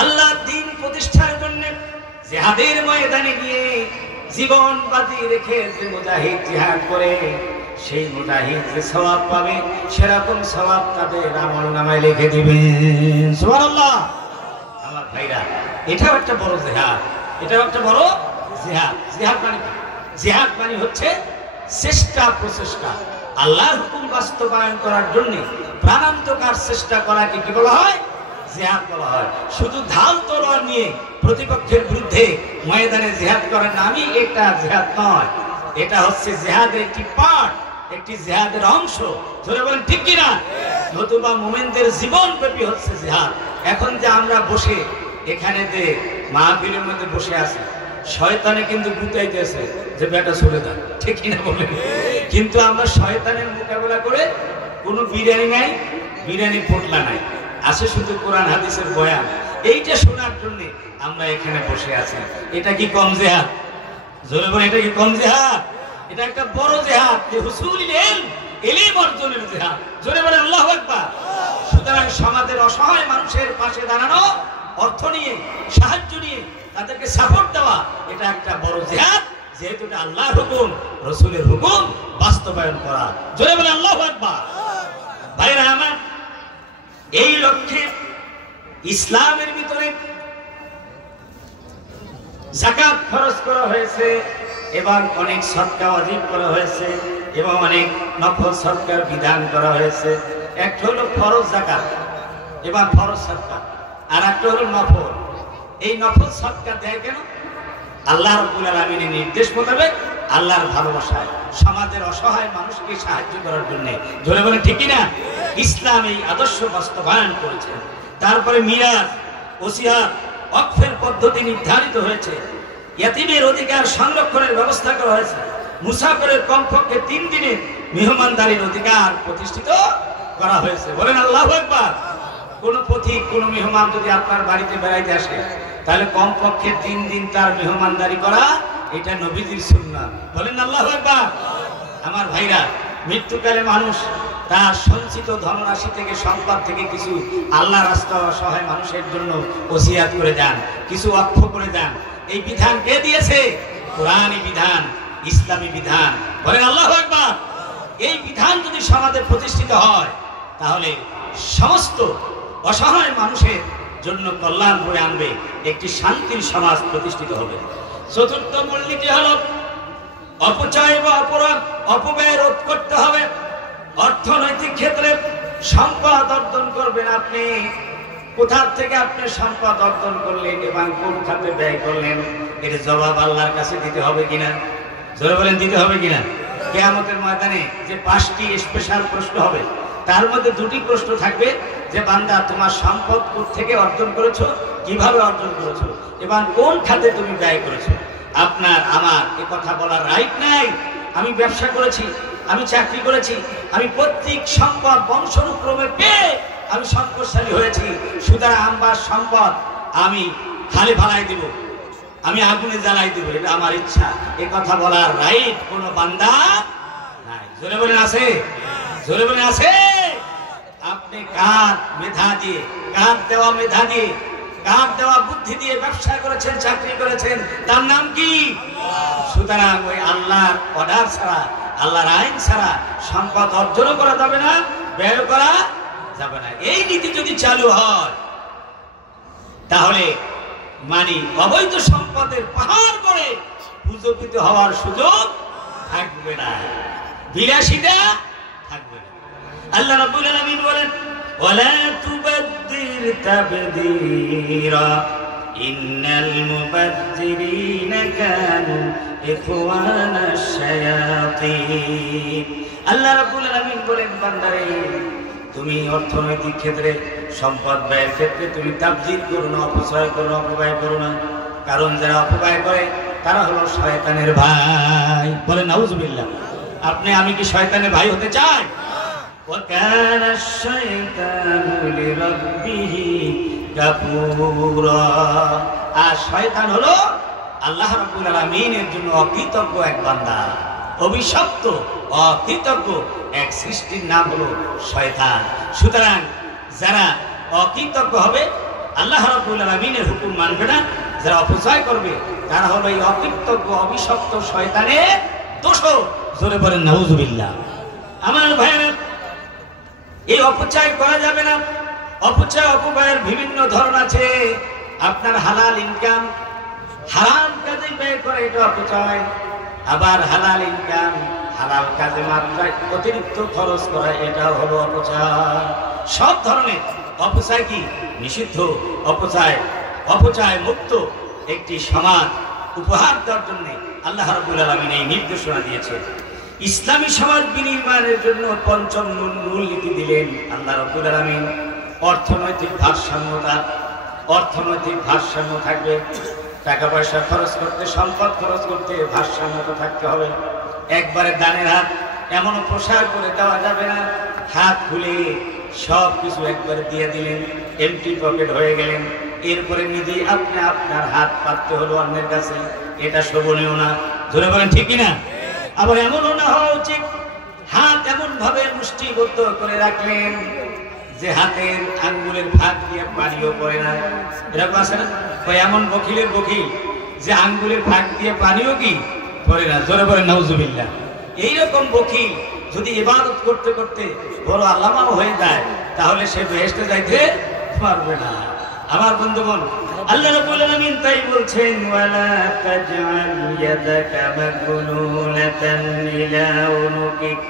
আল্লাহর দ্বীন প্রতিষ্ঠার জন্য জিহাদের ময়দানে গিয়ে জীবন বাজি রেখে যে মুজাহিদ জিহাদ করে, সেই মুজাহিদ যে সওয়াব পাবে, সেরকম সওয়াব তাদের আমল নামায় লিখে দিবে। সুবহানাল্লাহ। আমার ভাইরা, এটাও একটা বড় জিহাদ, এটাও একটা বড় জিহাদ। জিহাদ মানে কি? জিহাদ মানে হচ্ছে চেষ্টা, প্রচেষ্টা, আল্লাহর হুকুম বাস্তবায়ন করার জন্য প্রাণান্তকার চেষ্টা করাকে কি বলা হয়? জিহাদ বলা হয়। শুধু ঢাল তলোয়ার নিয়ে প্রতিপক্ষের বিরুদ্ধে ময়দানে জিহাদ করার নামই এটা জিহাদ নয়। এটা হচ্ছে জিহাদের একটি পার্ট, একটি জিহাদের অংশ। ধরে বলেন ঠিক কিনা? নতুবা মুমিনদের জীবনব্যাপী হচ্ছে জিহাদ। এখন যে আমরা বসে এখানে যে মাহফিলের মধ্যে বসে আছি, শয়তানে কিন্তু গুতাইতেছে যে বেটা চলে যান, ঠিক কিনা বলেন? কিন্তু আমরা শয়তানের মোকাবেলা করে কোনো বিরিয়ানি নাই, বিরিয়ানি পোটলা নাই, আছে শুধু কোরআন হাদিসের বয়ান। এইটা শোনার জন্য আমরা এখানে বসে আছি। এটা কি কম জিহাদ? জোরে বলেন, এটা কি কম জিহাদ? এটা একটা বড় জিহাদ, যে হুসুল ইলম অর্জনের জিহাদ। জোরে বলেন আল্লাহু আকবার। সুতরাং সমাজের অসহায় মানুষের পাশে দাঁড়ানো, অর্থ নিয়ে, সাহায্য নিয়ে তাদেরকে সাপোর্ট দেওয়া, এটা একটা বড় জিহাদ। যেহেতু এটা আল্লাহর হুকুম, রাসূলের হুকুম বাস্তবায়ন করা। জোরে বলেন আল্লাহু আকবার। ভাইরা আমার, এই লক্ষ্যে ইসলামের ভিতরে যাকাত খরচ করা হয়েছে, এবং অনেক সদকা ওয়াজিব করা হয়েছে, এবং অনেক নফল সদকার বিধান করা হয়েছে। একটা হলো ফরজ যাকাত এবং ফরজ সদকা, আর একটা হলো নফল। এই নফল সদকা দেয় কেন? আল্লাহ রাব্বুল আলামিনের নির্দেশ মোতাবেক, আল্লাহর ভালোবাসায়, সমাজের অসহায় মানুষকে সাহায্য করার জন্য। ধরে বলেন ঠিক কিনা? ইসলাম এই আদর্শ বাস্তবায়ন করেছে। তারপরে মিরাস, ওসিয়াত, ওয়াকফের পদ্ধতি নির্ধারিত হয়েছে। ইয়াতীমের অধিকার সংরক্ষণের ব্যবস্থা করা হয়েছে। মুসাফিরের কমপক্ষে 3 দিনের মেহমানদারির অধিকার প্রতিষ্ঠিত করা হয়েছে। বলেন আল্লাহু আকবার। কোন পথিক, কোন মেহমান যদি আপনার বাড়িতে বেড়াইতে আসে, তাহলে কমপক্ষে 3 দিন তার মেহমানদারি করা, এটা নবীজির সুন্নাত। বলেন আল্লাহু আকবার। আমার ভাইরা, মৃত্যুকালে মানুষ তার সঞ্চিত ধনরাশি থেকে, সম্পদ থেকে কিছু আল্লাহর রাস্তায় অসহায় মানুষের জন্য ওসিয়াত করে দেন, কিছু ওয়াকফ করে দেন। এই বিধান কে দিয়েছে? কোরআনী বিধান, ইসলামী বিধান। বলেন আল্লাহু আকবার। এই বিধান যদি সমাজে প্রতিষ্ঠিত হয়, তাহলে সমস্ত অসহায় মানুষের জন্য কল্যাণ বয়ে আনবে, একটি শান্তির সমাজ প্রতিষ্ঠিত হবে। চতুর্থ মূলনীতি হল অপচয় বা অপব্যয় রোধ করতে হবে। অর্থনৈতিক ক্ষেত্রে সম্পদ অর্জন করবেন আপনি, কোথা থেকে আপনি সম্পদ অর্জন করলেন এবং কোন খাতে ব্যয় করলেন, এর জবাব আল্লাহর কাছে দিতে হবে কিনা? জোরে বলেন, দিতে হবে কিনা? কিয়ামতের ময়দানে যে 5টি স্পেশাল প্রশ্ন হবে, তার মধ্যে 2টি প্রশ্ন থাকবে যে বান্দা তোমার সম্পদ কোথা থেকে অর্জন করেছো, কিভাবে অর্জন করেছো, এবং কোন খাতে তুমি ব্যয় করেছো। আপনার আমার এ কথা বলার রাইট নাই। আমি ব্যবসা করেছি, আমি চাকরি করেছি, আমি প্রত্যেক সম্পদ বংশানুক্রমে পেয়ে আমি সম্পদশালী হয়েছি, সুতরাং আমার সম্পদ আমি খালি ভালাই দিব, আমি আগুনে জ্বালাই দিব, এটা আমার ইচ্ছা। এ কথা বলার রাইট কোনো বান্দা নাই। জোরে বলেন আছে? জোরে বলেন আছে? আপনি কার মেধা দিয়ে, কার দেওয়া মেধা দিয়ে, কার দেওয়া বুদ্ধি দিয়ে ব্যবসা করেছেন, চাকরি করেছেন, তার নাম কি? সুতরাং ওই আল্লাহর অর্ডার ছাড়া, আল্লাহর আইন ছাড়া সম্পদ অর্জন করা যাবে না, ব্যয় করা যাবে না। এই নীতি যদি চালু হয়, তাহলে মানে অবৈধ সম্পদের পাহাড় করে পুজোপিত হওয়ার সুযোগ থাকবে না, বিলাসিতা থাকবে না। আল্লাহ রাব্বুল আলামিন বলেন, ওয়ালা তুবাদদির তাবদীরা ইন্নাল মুবাদদিরিনা কানু ইখওয়ানাশ শায়াতিন। আল্লাহ রাব্বুল আলামিন বলেন, বান্দারে তুমি অর্থনৈতিক ক্ষেত্রে সম্পদ ব্যয়ের ক্ষেত্রে তুমি তাবযীর করো না, অপচয় করো না, অপব্যয় করো না। কারণ যারা অপব্যয় করে তারা হলো শয়তানের ভাই। বলেন নাউজুবিল্লাহ। আপনি আমি কি শয়তানের ভাই হতে চাই? وَكَانَ الشَّيْطَانُ لِرَبِّهِ কাফুরা। আর শয়তান হলো আল্লাহ রাব্বুল আলামিনের জন্য অকৃতজ্ঞ এক বান্দা, অভিশপ্ত অকৃতজ্ঞ এক সৃষ্টির নাম হলো শয়তান। সুতরাং যারা অকৃতজ্ঞ হবে, আল্লাহ রাব্বুল আলামিনের হুকুম মানবে না, যারা অপচয় করবে, তারা হলো এই অকৃতজ্ঞ অভিশপ্ত শয়তানের দোষর। জোরে বলেন নাউজুবিল্লাহ। আমার ভাইরা, এই অপচয় করা যাবে না। অপচয় অপব্যয়ের বিভিন্ন ধরন আছে। আপনার হালাল ইনকাম হারাম কাজে ব্যয় করে, এটা অপচয়। আবার হালাল ইনকাম হালাল কাজে মাত্রায় অতিরিক্ত খরচ করা, এটাও হলো অপচয়। সব ধরনের অপচয় কি নিষিদ্ধ। অপচয় মুক্ত একটি সমাজ উপহার দেওয়ার জন্য আল্লাহ রাব্বুল আলামিন এই নির্দেশনা দিয়েছে। ইসলামী সমাজ বিনির্মাণের জন্য পঞ্চম মূলনীতি দিলেন আল্লাহ রাব্বুল আলামিন। অর্থনৈতিক ভারসাম্য থাকবে। টাকা পয়সা খরচ করতে, সম্পদ খরচ করতে ভারসাম্য থাকতে হবে। একবারে দানের হাত এমন প্রসার করে দেওয়া যাবে না, হাত খুলে সব কিছু একবারে দিয়ে দিলেন, এমটি পকেট হয়ে গেলেন, এরপরে নিজেই আপনি আপনার হাত পাততে হলো অন্যের কাছে। এটা শোভনীয় না। ধরে বলেন ঠিক কিনা? আবার এমনও না হওয়া উচিত, হাত এমন ভাবে মুষ্টিবদ্ধ করে রাখলেন যে হাতের আঙ্গুলের ফাঁক দিয়ে পানিও পড়ে না। এরকম আছে না? এমন বকিলের বকিল যে আঙ্গুলের ফাঁক দিয়ে পানিও কি পড়ে না। জোরে বলেন নাউজুবিল্লাহ। এইরকম বকিল যদি ইবাদত করতে করতে বড় আল্লামাও হয়ে যায়, তাহলে সে বেহেশতে যাইতে পারবে না। আমার বন্ধুগণ, আল্লাহ রাব্বুল আলামিন তাই বলছেন, ওয়ালা তাজআল ইয়াদাকা মাগলুলাতান ইলা উনুকিক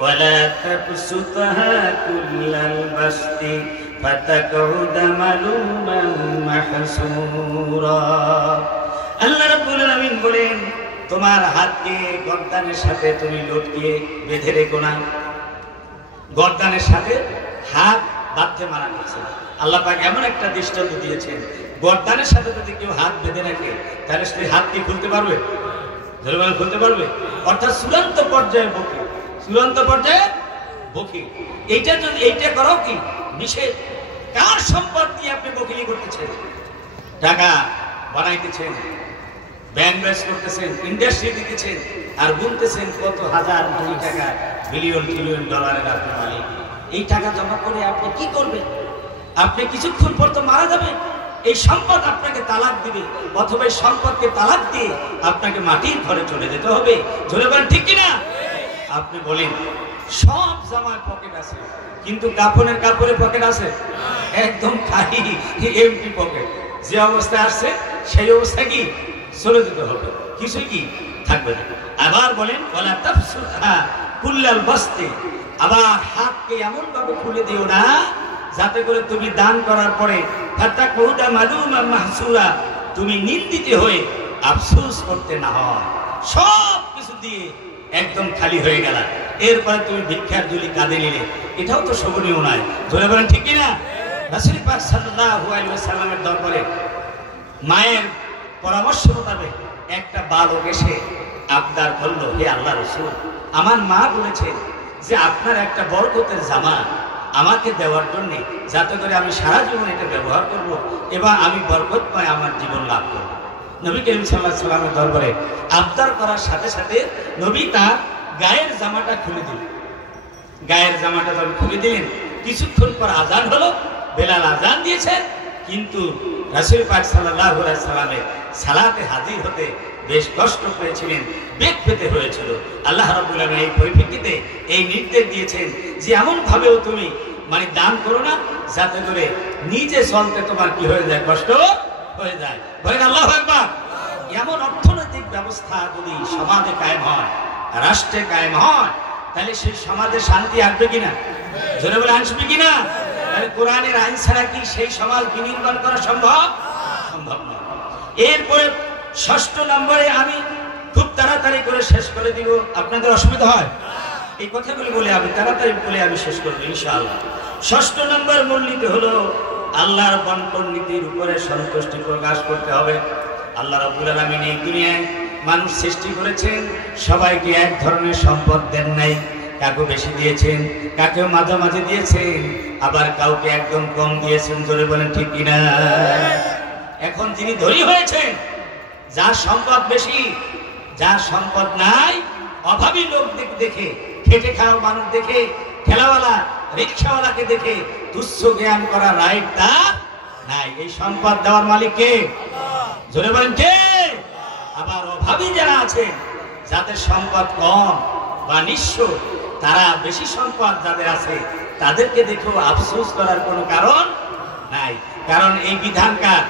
ওয়ালা তাবসুতহা কুল্লাল বাসতি ফাতাকউদা মালুমান মাহসুরা। আল্লাহ রাব্বুল আলামিন বলেন, তোমার হাতকে গর্দানের সাথে তুমি লটকিয়ে বেঁধে রেখো না। গর্দানের সাথে হাত বাঁধতে মানা করছে। আল্লাহ পাক এমন একটা দৃষ্টান্ত দিয়েছেন, গর্দানের সাথে যদি কেউ হাত বেঁধে রাখে, তাহলে সে হাত কি খুলতে পারবে? খুলতে পারবে? অর্থাৎ চূড়ান্ত পর্যায়ে বকিল। এইটা করো কি নিষেধ। কার সম্পদ নিয়ে আপনি বকিলি করতেছেন? টাকা বানাইতেছেন, ব্যাংক ব্যাস করতেছেন, ইন্ডাস্ট্রি দিতেছেন, আর গুনতেছেন কত হাজার কোটি টাকা, বিলিয়ন ট্রিলিয়ন ডলারের আপনি মালিক। এই টাকা জমা করে আপনি কি করবেন? আপনি কিছুক্ষণ পর তো মারা যাবেন। এই সম্পদ আপনাকে তালাক দিবে, অথবা এই সম্পদকে তালাক দিয়ে আপনাকে মাটির ঘরে চলে যেতে হবে। ধরে বলেন ঠিক কিনা? আপনি বলেন সব জামার পকেট আছে, কিন্তু কাপড়ের পকেট আছে? একদম খালি এমটি পকেট। যে অবস্থায় আসছে সেই অবস্থা কি চলে যেতে হবে, কিছুই কি থাকবে না। আবার বলেন, ওয়ালা তাবসুতহা কুল্লাল বাসতি। আবার হাতকে এমন ভাবে খুলে দিও না যাতে করে তুমি দান করার পরে ফাতাকুদা মালুমান মাহসুরা, তুমি নিন্দিত হয়ে আফসোস করতে না হয়। সব কিছু দিয়ে একদম খালি হয়ে গেল, এরপরে তুমি ভিক্ষার ঝুলি কাঁধে নিলে, এটাও তো শোভনীয় নয়। ধরে বলেন ঠিক কিনা? রাসূল পাক সাল্লাল্লাহু আলাইহি ওয়াসাল্লামের দরবারে মায়ের পরামর্শ মোতাবেক একটা বালক এসে আবদার করলো, হে আল্লাহ রাসূল, আমার মা বলেছে যে আপনার একটা বরকতের জামা আমাকে দেওয়ার জন্য, যাতে করে আমি সারা জীবন এটা ব্যবহার করব এবং আমি বরকতময় আমার জীবন লাভ করব। নবী করিম সাল্লাল্লাহু আলাইহি ওয়াসাল্লামের দরবারে আবদার করার সাথে সাথে নবী তার গায়ের জামাটা খুলে দিলেন। গায়ের জামাটা যখন খুলে দিলেন, কিছুক্ষণ পর আজান হলো, বেলাল আজান দিয়েছেন, কিন্তু রাসূল পাক সাল্লাল্লাহু আলাইহি ওয়াসাল্লামের সালাতে হাজির হতে বেশ কষ্ট পেয়েছিলেন, বেগ পেতে হয়েছিল। আল্লাহ রাব্বুল আলামিন এই পরিপ্রেক্ষিতে এই নির্দেশ দিয়েছেন যে এমন ভাবেও তুমি দান করো না যাতে করে নিজে চলতে তোমার কি হয়ে যায়, কষ্ট হয়ে যায়। বলেন আল্লাহু আকবার। এমন অর্থনৈতিক ব্যবস্থা যদি সমাজে কায়েম হয়, রাষ্ট্রে কায়েম হয়, তাহলে সেই সমাজে শান্তি আসবে কিনা? জোরে বলে আসবে কিনা? তাহলে কোরআনের আইন ছাড়া কি সেই সমাজ বিনির্মাণ করা সম্ভব? সম্ভব নয়। এরপরে 6 নম্বরে আমি খুব তাড়াতাড়ি করে শেষ করে দিব, আপনাদের অসুবিধা হয়? এই কথাগুলি বলে আমি তাড়াতাড়ি বলে আমি শেষ করবো ইনশাআল্লাহ। 6 নম্বর মূলনীতি হলো আল্লাহর বন্টন নীতির উপরে সন্তুষ্টি প্রকাশ করতে হবে। আল্লাহ রাব্বুল আলামিন এই দুনিয়ায় মানুষ সৃষ্টি করেছেন, সবাইকে এক ধরনের সম্পদ দেন নাই। কাউকে বেশি দিয়েছেন, কাকেও মাঝামাঝি দিয়েছেন, আবার কাউকে একদম কম দিয়েছেন। জোরে বলেন ঠিক কিনা? এখন যিনি ধনী হয়েছেন, যার সম্পদ বেশি, যার সম্পদ নাই, অভাবী লোক দেখে, খেটে খাওয়া মানুষ দেখে, ঠেলাওয়ালা রিক্সাওয়ালাকে দেখে তুচ্ছ জ্ঞান করা রাইট তার নাই। এই সম্পদ দেওয়ার মালিক কে? জোরে বলেন কে? আবার অভাবী যারা আছেন, যাদের সম্পদ কম বা নিঃস্ব, তারা বেশি সম্পদ যাদের আছে তাদেরকে দেখেও আফসোস করার কোনো কারণ নাই। কারণ এই বিধান কার?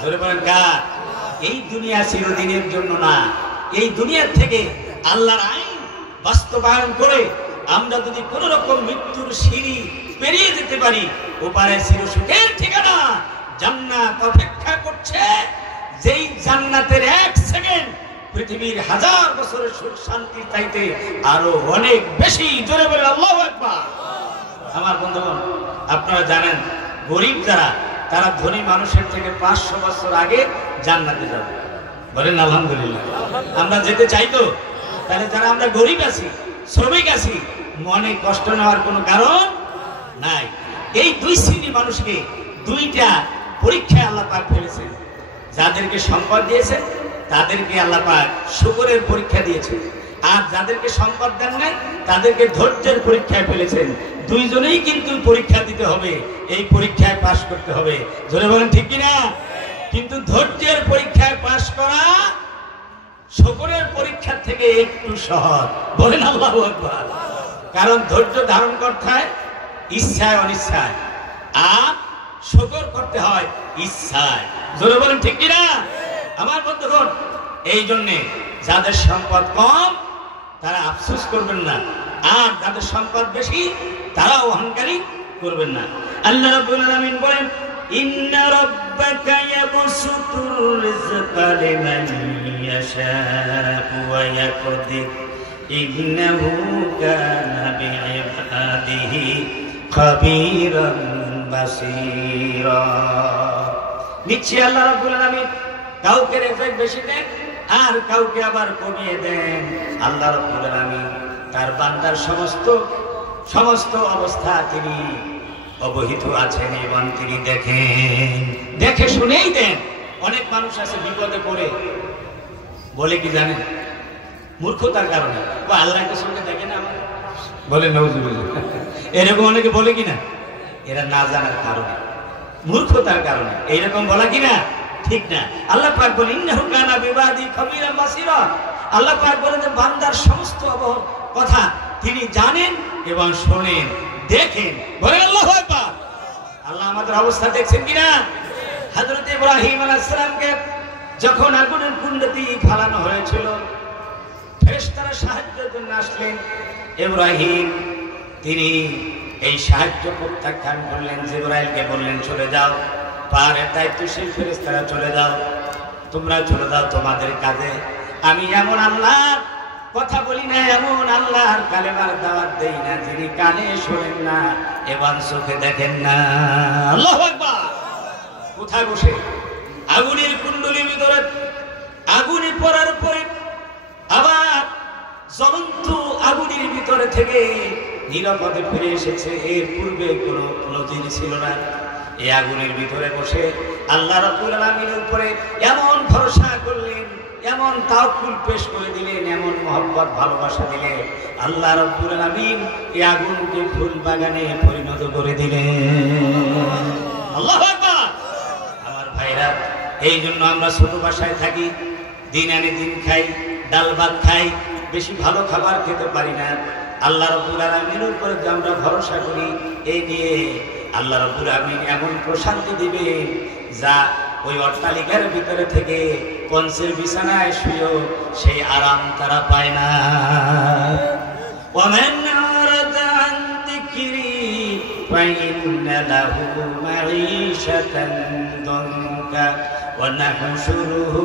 জোরে বলেন কার? এই দুনিয়া চিরদিনের জন্য না। এই দুনিয়ার থেকে আল্লাহর আইন বাস্তবায়ন করে আমরা যদি কোন রকম মৃত্যুর সিঁড়ি পেরিয়ে যেতে পারি, ওপারে চিরসুখের ঠিকানা জান্নাত অপেক্ষা করছে। যেই জান্নাতের 1 সেকেন্ড পৃথিবীর 1000 বছরের সুখ শান্তি চাইতে আরো অনেক বেশি। জোরে বলে আল্লাহু আকবার। আমার বন্ধুগণ, আপনারা জানেন গরিব যারা, তারা ধনী মানুষের থেকে 500 বছর আগে জান্নাতে যাবে। বলেন আলহামদুলিল্লাহ। আমরা যেতে চাই তো? তাহলে যারা আমরা গরিব আছি, শ্রমিক আছি, মনে কষ্ট নেওয়ার কোনো কারণ নাই। এই 2 শ্রেণী মানুষকে 2টা পরীক্ষায় আল্লাহ পাক ফেলেছেন। যাদেরকে সম্পদ দিয়েছেন তাদেরকে আল্লাহ পাক শুকরের পরীক্ষা দিয়েছেন, আর যাদেরকে সম্পদ দেন নাই তাদেরকে ধৈর্যের পরীক্ষায় ফেলেছেন। দুইজনেই কিন্তু পরীক্ষা দিতে হবে, এই পরীক্ষায় পাশ করতে হবে। জোরে বলেন ঠিক কিনা? কিন্তু ধৈর্যের পরীক্ষায় পাশ করা শুকরের পরীক্ষার থেকে একটু সহজ। বলেন আল্লাহু আকবার। কারণ ধৈর্য ধারণ করতে হয় ইচ্ছায় অনিচ্ছায়, আর শুকর করতে হয় ইচ্ছায়। জোরে বলেন ঠিক কিনা? আমার বন্ধুগণ, এই জন্যে যাদের সম্পদ কম তারা আফসোস করবেন না, আর যাদের সম্পদ বেশি তারা অহংকারী করবেন না। আল্লাহ রাব্বুল আলামিন বলেন, ইন্না রাব্বাকা ইয়াবসুতুর রিজকা লিমান ইয়াশাউ ওয়া ইয়াকদির ইন্নাহু কানা বিইবাদিহি খাবীরান বাসীরা। নিশ্চয়ই আল্লাহ রাব্বুল আলামিন কাউকে রেফেক বেশি দেন আর কাউকে আবার কমিয়ে দেন। আল্লাহ রাব্বুল আলামিন তার বান্দার সমস্ত অবস্থা তিনি অবহিত আছেন এবং তিনি দেখে শুনেই দেন। অনেক মানুষ আছে বিপদে পড়ে বলে কি জানেন? মূর্খতার কারণে ও আল্লাহকে সঙ্গে দেখে না, বলে নাউজুবিল্লাহ। এরকম অনেকে বলে কিনা? এরা না জানার কারণে, মূর্খতার কারণে এইরকম বলা কিনা? ঠিক না। আল্লাহ পাক বলেন, ইন্নাহু কানা বিবাদি খাবীরান বাসীরা। আল্লাহ পাক বলেন যে বান্দার সমস্ত কথা তিনি জানেন এবং শোনেন, দেখেন। বলেন আল্লাহু আকবার। আল্লাহ আমাদের অবস্থা দেখছেন কিনা? হযরত ইব্রাহিম আলাইহিস সালামকে যখন আগুনের কুণ্ডতে ফেলানো হয়েছিল, ফেরেশতারা সাহায্যের জন্য আসলেন। ইব্রাহিম তিনি এই সাহায্য প্রত্যাখ্যান করলেন। জিবরাইলকে বললেন, চলে যাও, পাহাড়ের দায়িত্বশীল ফেরেশতারা চলে যাও, তোমরা চলে যাও তোমাদের কাজে। আমি এমন আল্লাহর কথা বলি না, এমন আল্লাহর কালেমার দাওয়াত দেই না যিনি কানে শোনেন না এবং চোখে দেখেন না। আল্লাহু আকবার। কোথায় বসে? আগুনের কুণ্ডলীর ভিতরে আগুনে পড়ার পরে আবার জ্বলন্ত আগুনের ভিতরে থেকে নিরাপদে ফিরে এসেছে। এর পূর্বে কোনো নজির ছিল না। এই আগুনের ভিতরে বসে আল্লাহ রাব্বুল আলামিনের উপরে এমন ভরসা করলেন, এমন তাওকুল পেশ করে দিলেন, এমন মহব্বত ভালোবাসা দিলেন, আল্লাহ রাব্বুল আলামিন এই আগুনকে ফুল বাগানে পরিণত করে দিলেন। আল্লাহু আকবার। আমার ভাইরা, এই জন্য আমরা ছোট বাসায় থাকি, দিন আনে দিন খাই, ডাল ভাত খাই, বেশি ভালো খাবার খেতে পারি না। আল্লাহ রাব্বুল আলামিনের উপরে যে আমরা ভরসা করি, এই নিয়ে আল্লাহ রাব্বুল আলামিন এমন প্রশান্তি দিবেন যা ওই অট্টালিকার ভিতরে থেকে কনসের বিছানায় শুয়েও সেই আরাম তারা পায় না। ওয়ামান আরাদা আন যিকরি ফাইন্না লাহু মাঈশাতান দানকা ওয়া নাহশুরুহু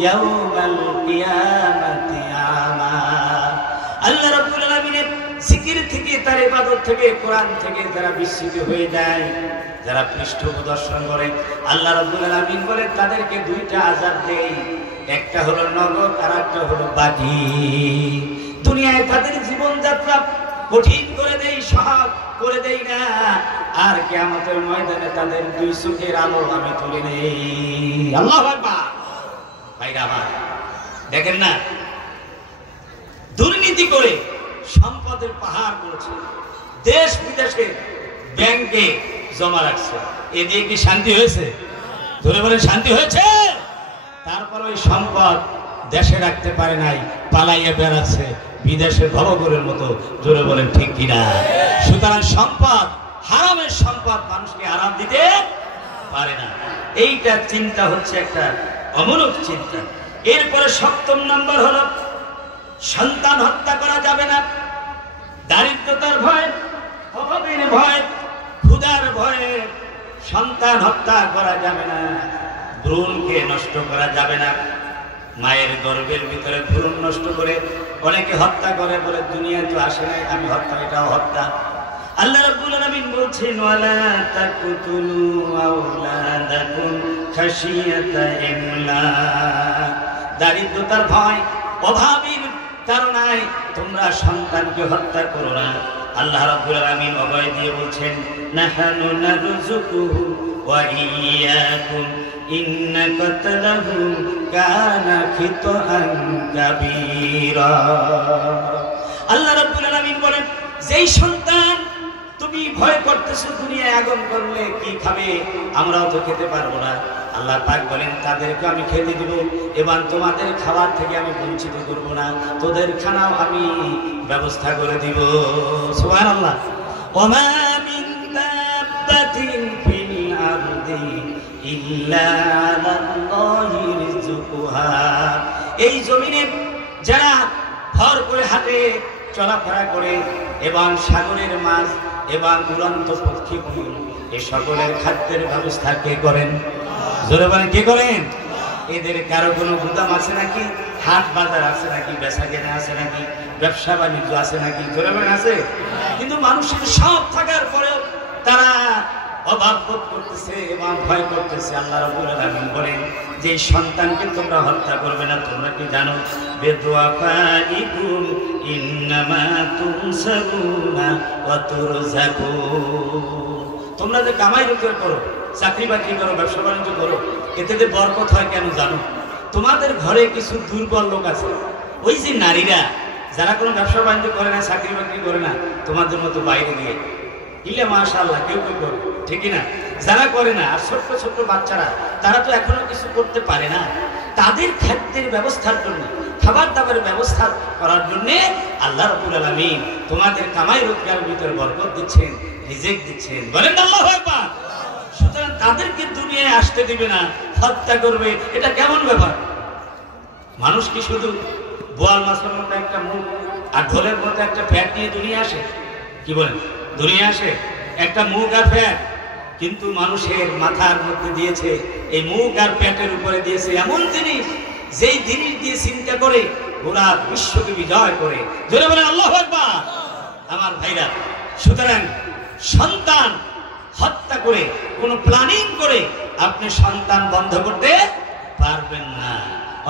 ইয়াওমাল কিয়ামাতি আমা। আল্লাহ রাব্বুল আলামিন জিকির থেকে, তার ইবাদত থেকে, কোরআন থেকে যারা বিস্মিত হয়ে যায়, যারা পৃষ্ঠপ্রদর্শন করে, আল্লাহ রাব্বুল আলামিন বলেন তাদেরকে দুইটা আযাব দেই, একটা হলো নরক আর একটা হলো বাজি। দুনিয়ায় তাদের জীবনযাত্রা কঠিন করে দেই, সহজ করে দেই না, আর কিয়ামতের ময়দানে তাদের দুই চোখের আলো আমি তুলে নেই। আল্লাহু আকবার। ভাইরা আমার, দেখেন না, দুর্নীতি করে সম্পদের পাহাড় করেছে, দেশ বিদেশে ব্যাংকে জমা রাখছে, এ দিয়ে কি শান্তি হয়েছে? ধরে বলেন শান্তি হয়েছে? তারপর ওই সম্পদ দেশে রাখতে পারে নাই, পালাইয়া বেড়াচ্ছে বিদেশে ভবঘুরের মতো। জোরে বলেন ঠিক কিনা? সুতরাং সম্পদ, হারামের সম্পদ মানুষকে আরাম দিতে পারে না। এইটা চিন্তা হচ্ছে একটা অমূলক চিন্তা। এরপরে 7ম নম্বর হলো সন্তান হত্যা করা যাবে না। দারিদ্রতার ভয়, অভাবের ভয়, ক্ষুধার ভয়ে সন্তান হত্যা করা যাবে না। ভ্রূণকে নষ্ট করা যাবে না। মায়ের গর্ভের ভিতরে ভ্রূণ নষ্ট করে অনেকে হত্যা করে, বলে দুনিয়া তো আসে নাই, আমি হত্যা, এটাও হত্যা। আল্লাহ রাব্বুল আলামিন বলছেন ওয়ালা তাকতুলু আওলাদাকুম খাশিয়াতা ইমলাক। দারিদ্রতার ভয়, অভাবের কারণে তোমরা সন্তানকে হত্যা করো না। আল্লাহ রাব্বুল আলামিন অভয় দিয়ে বলছেন নাহানু নারযুকুহু ওয়া ইয়্যাকুম ইন্না কাতলাহু কানা খিতআন কাবীরা। আল্লাহ রাব্বুল আলামিন বলেন, যেই সন্তান তুমি ভয় করতেছো দুনিয়ায় আগুন করলে কি খাবে, আমরাও তো খেতে পারবো না। আল্লাহ পাক বলেন তাদেরকে আমি খেতে দিব, এবং তোমাদের খাবার থেকে আমি বঞ্চিত করব না, তোদের খানাও আমি ব্যবস্থা করে দিব। সুবহানাল্লাহ। ওমা মিন দাব্বাতিন ফিল আরদি ইল্লা আলাল্লাহি রিজকুহা। এই জমিনে যারা ভর করে হাঁটে, চলাফেরা করে, এবং সাগরের মাছ এবং উড়ন্ত পক্ষীগুলো, এই সকলের খাদ্যের ব্যবস্থা কে করেন? জোরে বলেন কে করেন? এদের কারো কোনো গুদাম আছে নাকি? হাট বাজার আছে নাকি? বেচা কেনা আছে নাকি? ব্যবসা বাণিজ্য আছে নাকি? জোরে বলেন আছে? কিন্তু মানুষের সব থাকার পরেও তারা অভাব বোধ করতেছে এবং ভয় করতেছে। আল্লাহ রাব্বুল আলামিন বলেন যে সন্তানকে তোমরা হত্যা করবে না। তোমরা কি জানো বেদুআফাইকুম ইন্নামা তুনসারুনা ওয়া তুরযাকুন। তোমরা যে কামাই রোজগার করো, চাকরি বাকরি করো, ব্যবসা বাণিজ্য করো, এতে যে বরকত হয় কেন জানো? তোমাদের ঘরে কিছু দুর্বল লোক আছে, ওই যে নারীরা যারা কোনো ব্যবসা বাণিজ্য করে না, চাকরি বাকরি করে না, তোমাদের মতো বাইরে দিয়ে ইলে মাশাআল্লাহ কেউ কেউ করে, ঠিক না? যারা করে না, আর ছোট্ট ছোট্ট বাচ্চারা, তারা তো এখনো কিছু করতে পারে না। তাদের খাদ্যের ব্যবস্থার জন্য, খাবার দাবারের ব্যবস্থা করার জন্য আল্লাহ রাব্বুল আলামিন তোমাদের কামাই রোজগারের ভিতরে বরকত দিচ্ছেন, রিজিক দিচ্ছেন। বলেন আল্লাহু আকবার। সুতরাং তাদেরকে দুনিয়ায় আসতে দিবে না, হত্যা করবে, এটা কেমন ব্যাপার? মানুষ কি শুধু বোয়াল মাছের মতো একটা মুখ আর ঢোলের মতো একটা ফ্যাট নিয়ে দুনিয়া আসে? কি বলেন? দুনিয়া আসে একটা মুখ আর ফ্যাট, কিন্তু মানুষের মাথার মধ্যে দিয়েছে, এই মুখ আর পেটের উপরে দিয়েছে এমন জিনিস, যেই জিনিস দিয়ে চিন্তা করে ওরা বিশ্বকে বিজয় করে। জোরে বলেন আল্লাহু আকবার। আমার ভাইরা, সুতরাং সন্তান হত্যা করে, কোনো প্ল্যানিং করে আপনি সন্তান বন্ধ করতে পারবেন না।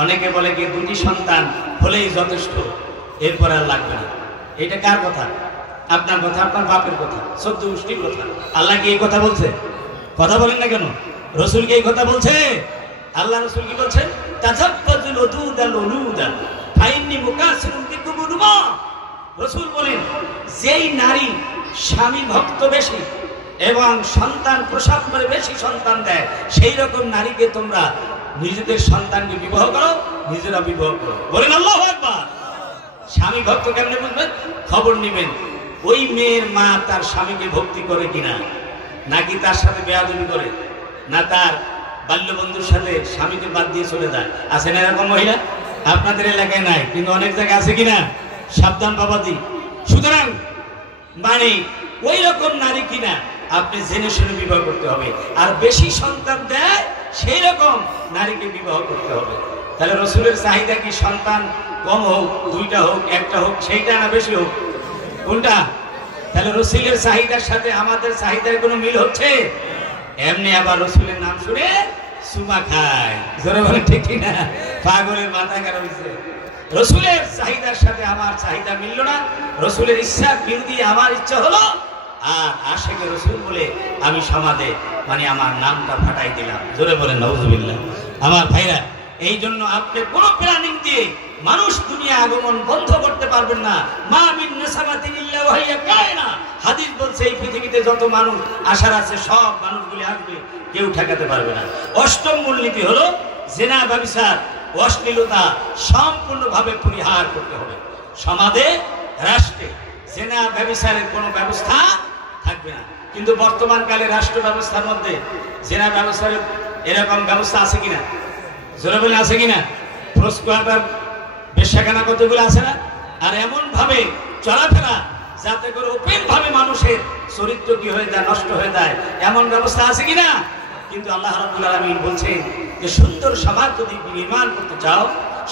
অনেকে বলে কি 2টি সন্তান হলেই যথেষ্ট, এরপর আর লাগবে না। এটা কার কথা? আপনার কথা, আপনার বাপের কথা, 14 গোষ্ঠীর কথা। আল্লাহ কি এই কথা বলছে? কথা বলেন না কেন? রসুল কি এই কথা বলছে? আল্লাহ রসুল কি বলছেন? তাজাব্বাজুল উদুদাল উলুদা ফাইন্নি মুকাসিরুম বিকুম উম্মা। রসুল বলেন যেই নারী স্বামী ভক্ত বেশি এবং সন্তান প্রসব করে বেশি সন্তান দেয়, সেই রকম নারীকে তোমরা নিজেদের সন্তানকে বিবাহ করো, নিজেরা বিবাহ করো। বলেন আল্লাহু আকবার। স্বামী ভক্ত কেমনে বুঝবেন? খবর নেবেন ওই মেয়ের মা তার স্বামীকে ভক্তি করে কিনা, নাকি তার সাথে বেয়াদবি করে, না তার বাল্যবন্ধুর সাথে স্বামীকে বাদ দিয়ে চলে যায়। আছে না এরকম মহিলা? আপনাদের এলাকায় নাই, কিন্তু অনেক জায়গায় আছে কিনা? সাবধান বাবাজি। সুতরাং মানে ওই রকম নারী কিনা আপনি জেনে শুনে বিবাহ করতে হবে। আর বেশি সন্তান দেয় সেই রকম নারীকে বিবাহ করতে হবে। তাহলে রসুলের চাহিদা কি সন্তান কম হোক, 2টা হোক, 1টা হোক, সেইটা না বেশি হোক? কোনটা? তাহলে রসুলের চাহিদার সাথে আমাদের চাহিদার কোনো মিল হচ্ছে? এমনি আবার রসুলের নাম শুনে সুমা খায়, জোরে বলে ঠিক না? পাগলের মাথা খারাপ হয়েছে। রসুলের চাহিদার সাথে আমার চাহিদা মিলল না, রসুলের ইচ্ছার বিরোধী আমার ইচ্ছা হলো, আর আশেকে রসুল বলে আমি সমাজে মানে আমার নামটা ফাটাই দিলাম। জোরে বলেন নাউজুবিল্লাহ। আমার ভাইরা, এই জন্য আপনি কোন প্ল্যানিং দিয়ে মানুষ দুনিয়া আগমন বন্ধ করতে পারবেন না। মা মিন নাসাবাতিন ইল্লা ওয়া হিয়া কায়না। হাদিস বলছে এই পৃথিবীতে যত মানুষ আসার আছে সব মানুষগুলি আসবে, কেউ ঠেকাতে পারবে না। অষ্টম মূলনীতি হলো জিনা, ব্যভিচার, অশ্লীলতা সম্পূর্ণভাবে পরিহার করতে হবে। সমাজে, রাষ্ট্রে জিনা ব্যভিচারের কোনো ব্যবস্থা থাকবে না। কিন্তু বর্তমান কালে রাষ্ট্র ব্যবস্থার মধ্যে জিনা ব্যভিচারের এরকম ব্যবস্থা আছে কিনা? জোরে বলে আছে কিনা? প্রস্কোয়াটার বেশ্যাখানা কতগুলো আছে না? আর এমন ভাবে চলাফেরা যাতে করে ওপেন ভাবে মানুষের চরিত্র কি হয়ে যায়, নষ্ট হয়ে যায়, এমন ব্যবস্থা আছে কিনা? কিন্তু আল্লাহ রাব্বুল আলামিন বলছেন যে সুন্দর সমাজ যদি নির্মাণ করতে চাও,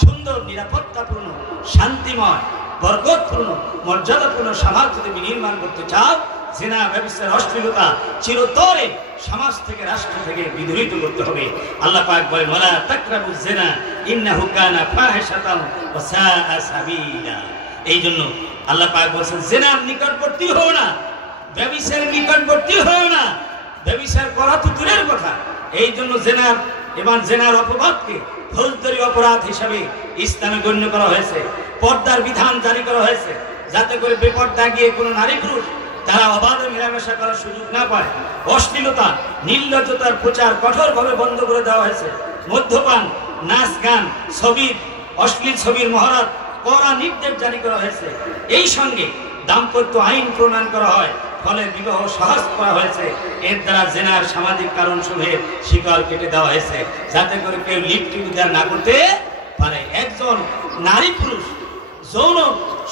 সুন্দর নিরাপত্তাপূর্ণ, শান্তিময়, বরকতপূর্ণ, মর্যাদাপূর্ণ সমাজ যদি নির্মাণ করতে চাও, জিনা, ব্যভিচার, অশ্লীলতা চিরতরে সমাজ থেকে, রাষ্ট্র থেকে বিদূরিত করতে হবে। আল্লাহ পাক বলেন ওয়ালা তাকরাবুজ জিনা ইন্নাহু কানা ফাহিশাতান ওয়া সাআ সাবিলা। এই জন্য আল্লাহ পাক বলেন জিনার নিকটবর্তী হও না, ব্যভিচারের নিকটবর্তী হও না। ব্যভিচার করা তো দূরের কথা, এই জন্য জিনার এবং জিনার অপবাদকে ফৌজদারি অপরাধ হিসাবে ইসলামে গণ্য করা হয়েছে। পর্দার বিধান জারি করা হয়েছে যাতে করে বেপর্দা গিয়ে কোনো নারী পুরুষ তারা অবাধে মেলামেশা করার সুযোগ না পায়। অশ্লীলতা, নির্লজ্জতার প্রচার কঠোরভাবে বন্ধ করে দেওয়া হয়েছে। মদ্যপান, নাচ গান, ছবির, অশ্লীল ছবির মহরত কড়া নির্দেশ জারি করা হয়েছে। এই সঙ্গে দাম্পত্য আইন প্রণয়ন করা হয়, ফলে বিবাহ সহজ করা হয়েছে। এর দ্বারা জেনার সামাজিক কারণ সমূহের শিকল কেটে দেওয়া হয়েছে যাতে করে কেউ লিপ্ত না করতে পারে। একজন নারী পুরুষ যৌন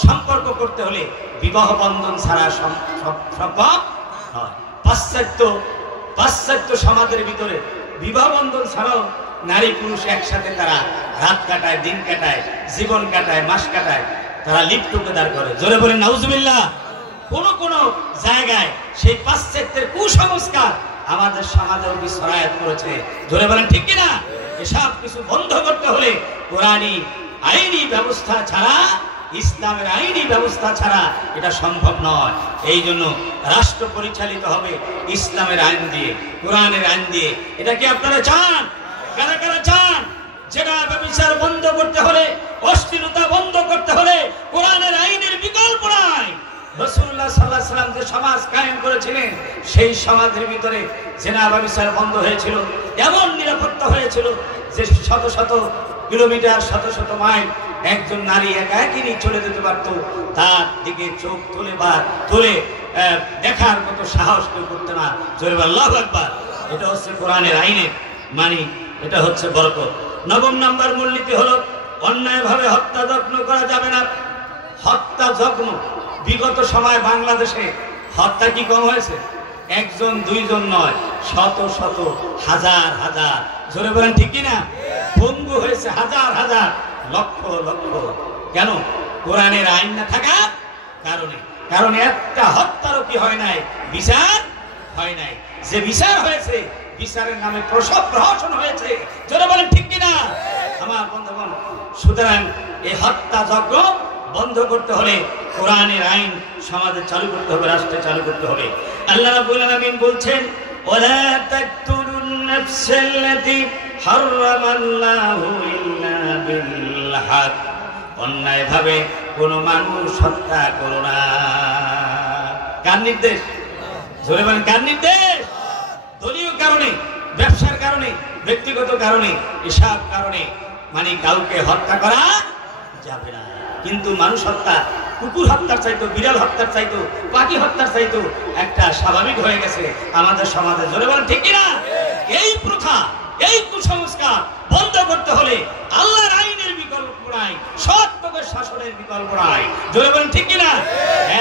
সম্পর্ক করতে হলে বিবাহ বন্ধন ছাড়া সম্ভব নয়। পাশ্চাত্য সমাজের ভিতরে বিবাহ বন্ধন ছাড়াও নারী পুরুষ একসাথে তারা রাত কাটায়, দিন কাটায়, জীবন কাটায়, মাস কাটায়, তারা লিপ্তদার করে। জোরে বলেন নাউজুবিল্লাহ। কোন কোন জায়গায় সেই পাশ্চাত্যের কুসংস্কার আমাদের সমাজের উপর ছড়ায়াত করেছে। জোরে বলেন ঠিক কিনা? এসব কিছু বন্ধ করতে হলে কোরআনী আইনি ব্যবস্থা ছাড়া, ইসলামের আইনি ব্যবস্থা ছাড়া এটা সম্ভব নয়। এই জন্য রাষ্ট্র পরিচালিত হবে ইসলামের আইন দিয়ে, কোরআনের আইন দিয়ে। এটা কি আপনারা চান? কারা কারা চান? যেটা ব্যভিচার বন্ধ করতে হলে, অশ্লীলতা বন্ধ করতে হলে কোরআনের আইনের বিকল্প নাই। রাসূলুল্লাহ সাল্লাল্লাহু আলাইহি ওয়াসাল্লাম যে সমাজ কায়েম করেছিলেন, সেই সমাজের ভিতরে জিনা ব্যভিচার বন্ধ হয়েছিল, এমন নিরাপত্তা হয়েছিল যে শত শত কিলোমিটার, শত শত মাইল একজন নারী একাকিনী চলে যেতে পারত। তার দিকে চোখ তুলে দেখার মতো সাহস কেউ করতে না। জোরে আল্লাহু আকবার। এটা হচ্ছে কোরআনের আইনের মানে, এটা হচ্ছে বরকত। নবম নাম্বার মূলনীতি হলো অন্যায়ভাবে হত্যা যত্ন করা যাবে না। হত্যা যত্ন, বিগত সময় বাংলাদেশে হত্যা কি কম হয়েছে? একজন দুইজন নয়, শত শত, হাজার হাজার, জোরে বলেন ঠিক কিনা? পঙ্গু হয়েছে হাজার হাজার, লক্ষ লক্ষ। কেন? কোরআনের আইন না থাকার কারণে। কারণ একটা হত্যারও কি হয় নাই, বিচার হয় নাই। যে বিচার হয়েছে, বিচারের নামে প্রসব প্রহসন হয়েছে। জোরে বলেন ঠিক কিনা? আমার বন্ধুগণ, সুতরাং এই হত্যা যজ্ঞ বন্ধ করতে হলে কোরআনের আইন সমাজে চালু করতে হবে, রাষ্ট্রে চালু করতে হবে। আল্লাহ রাব্বুল আলামিন বলছেন ওয়ালা তাকতুলুন নাফসাল্লাতী হারামাল্লাহু ইল্লা বিল হক। অন্যায়ভাবে কোন মানুষ হত্যা করো না। কার নির্দেশ? জোরে বলেন কার নির্দেশ? দলীয় কারণে, ব্যবসার কারণে, ব্যক্তিগত কারণে, এসব কারণে মানে কাউকে হত্যা করা যাবে না। কিন্তু মানুষ হত্যা, কুকুর হত্যার চাইতো, বিড়াল হত্যার চাইতো, পাখি হত্যার চাইতো একটা স্বাভাবিক হয়ে গেছে আমাদের সমাজে। জোরে বলেন ঠিক কিনা? এই প্রথা, এই কুসংস্কার বন্ধ করতে হলে আল্লাহর আইনের বিকল্প নাই, সৎ লোকের শাসনের বিকল্প নাই। জোরে বলেন ঠিক কিনা?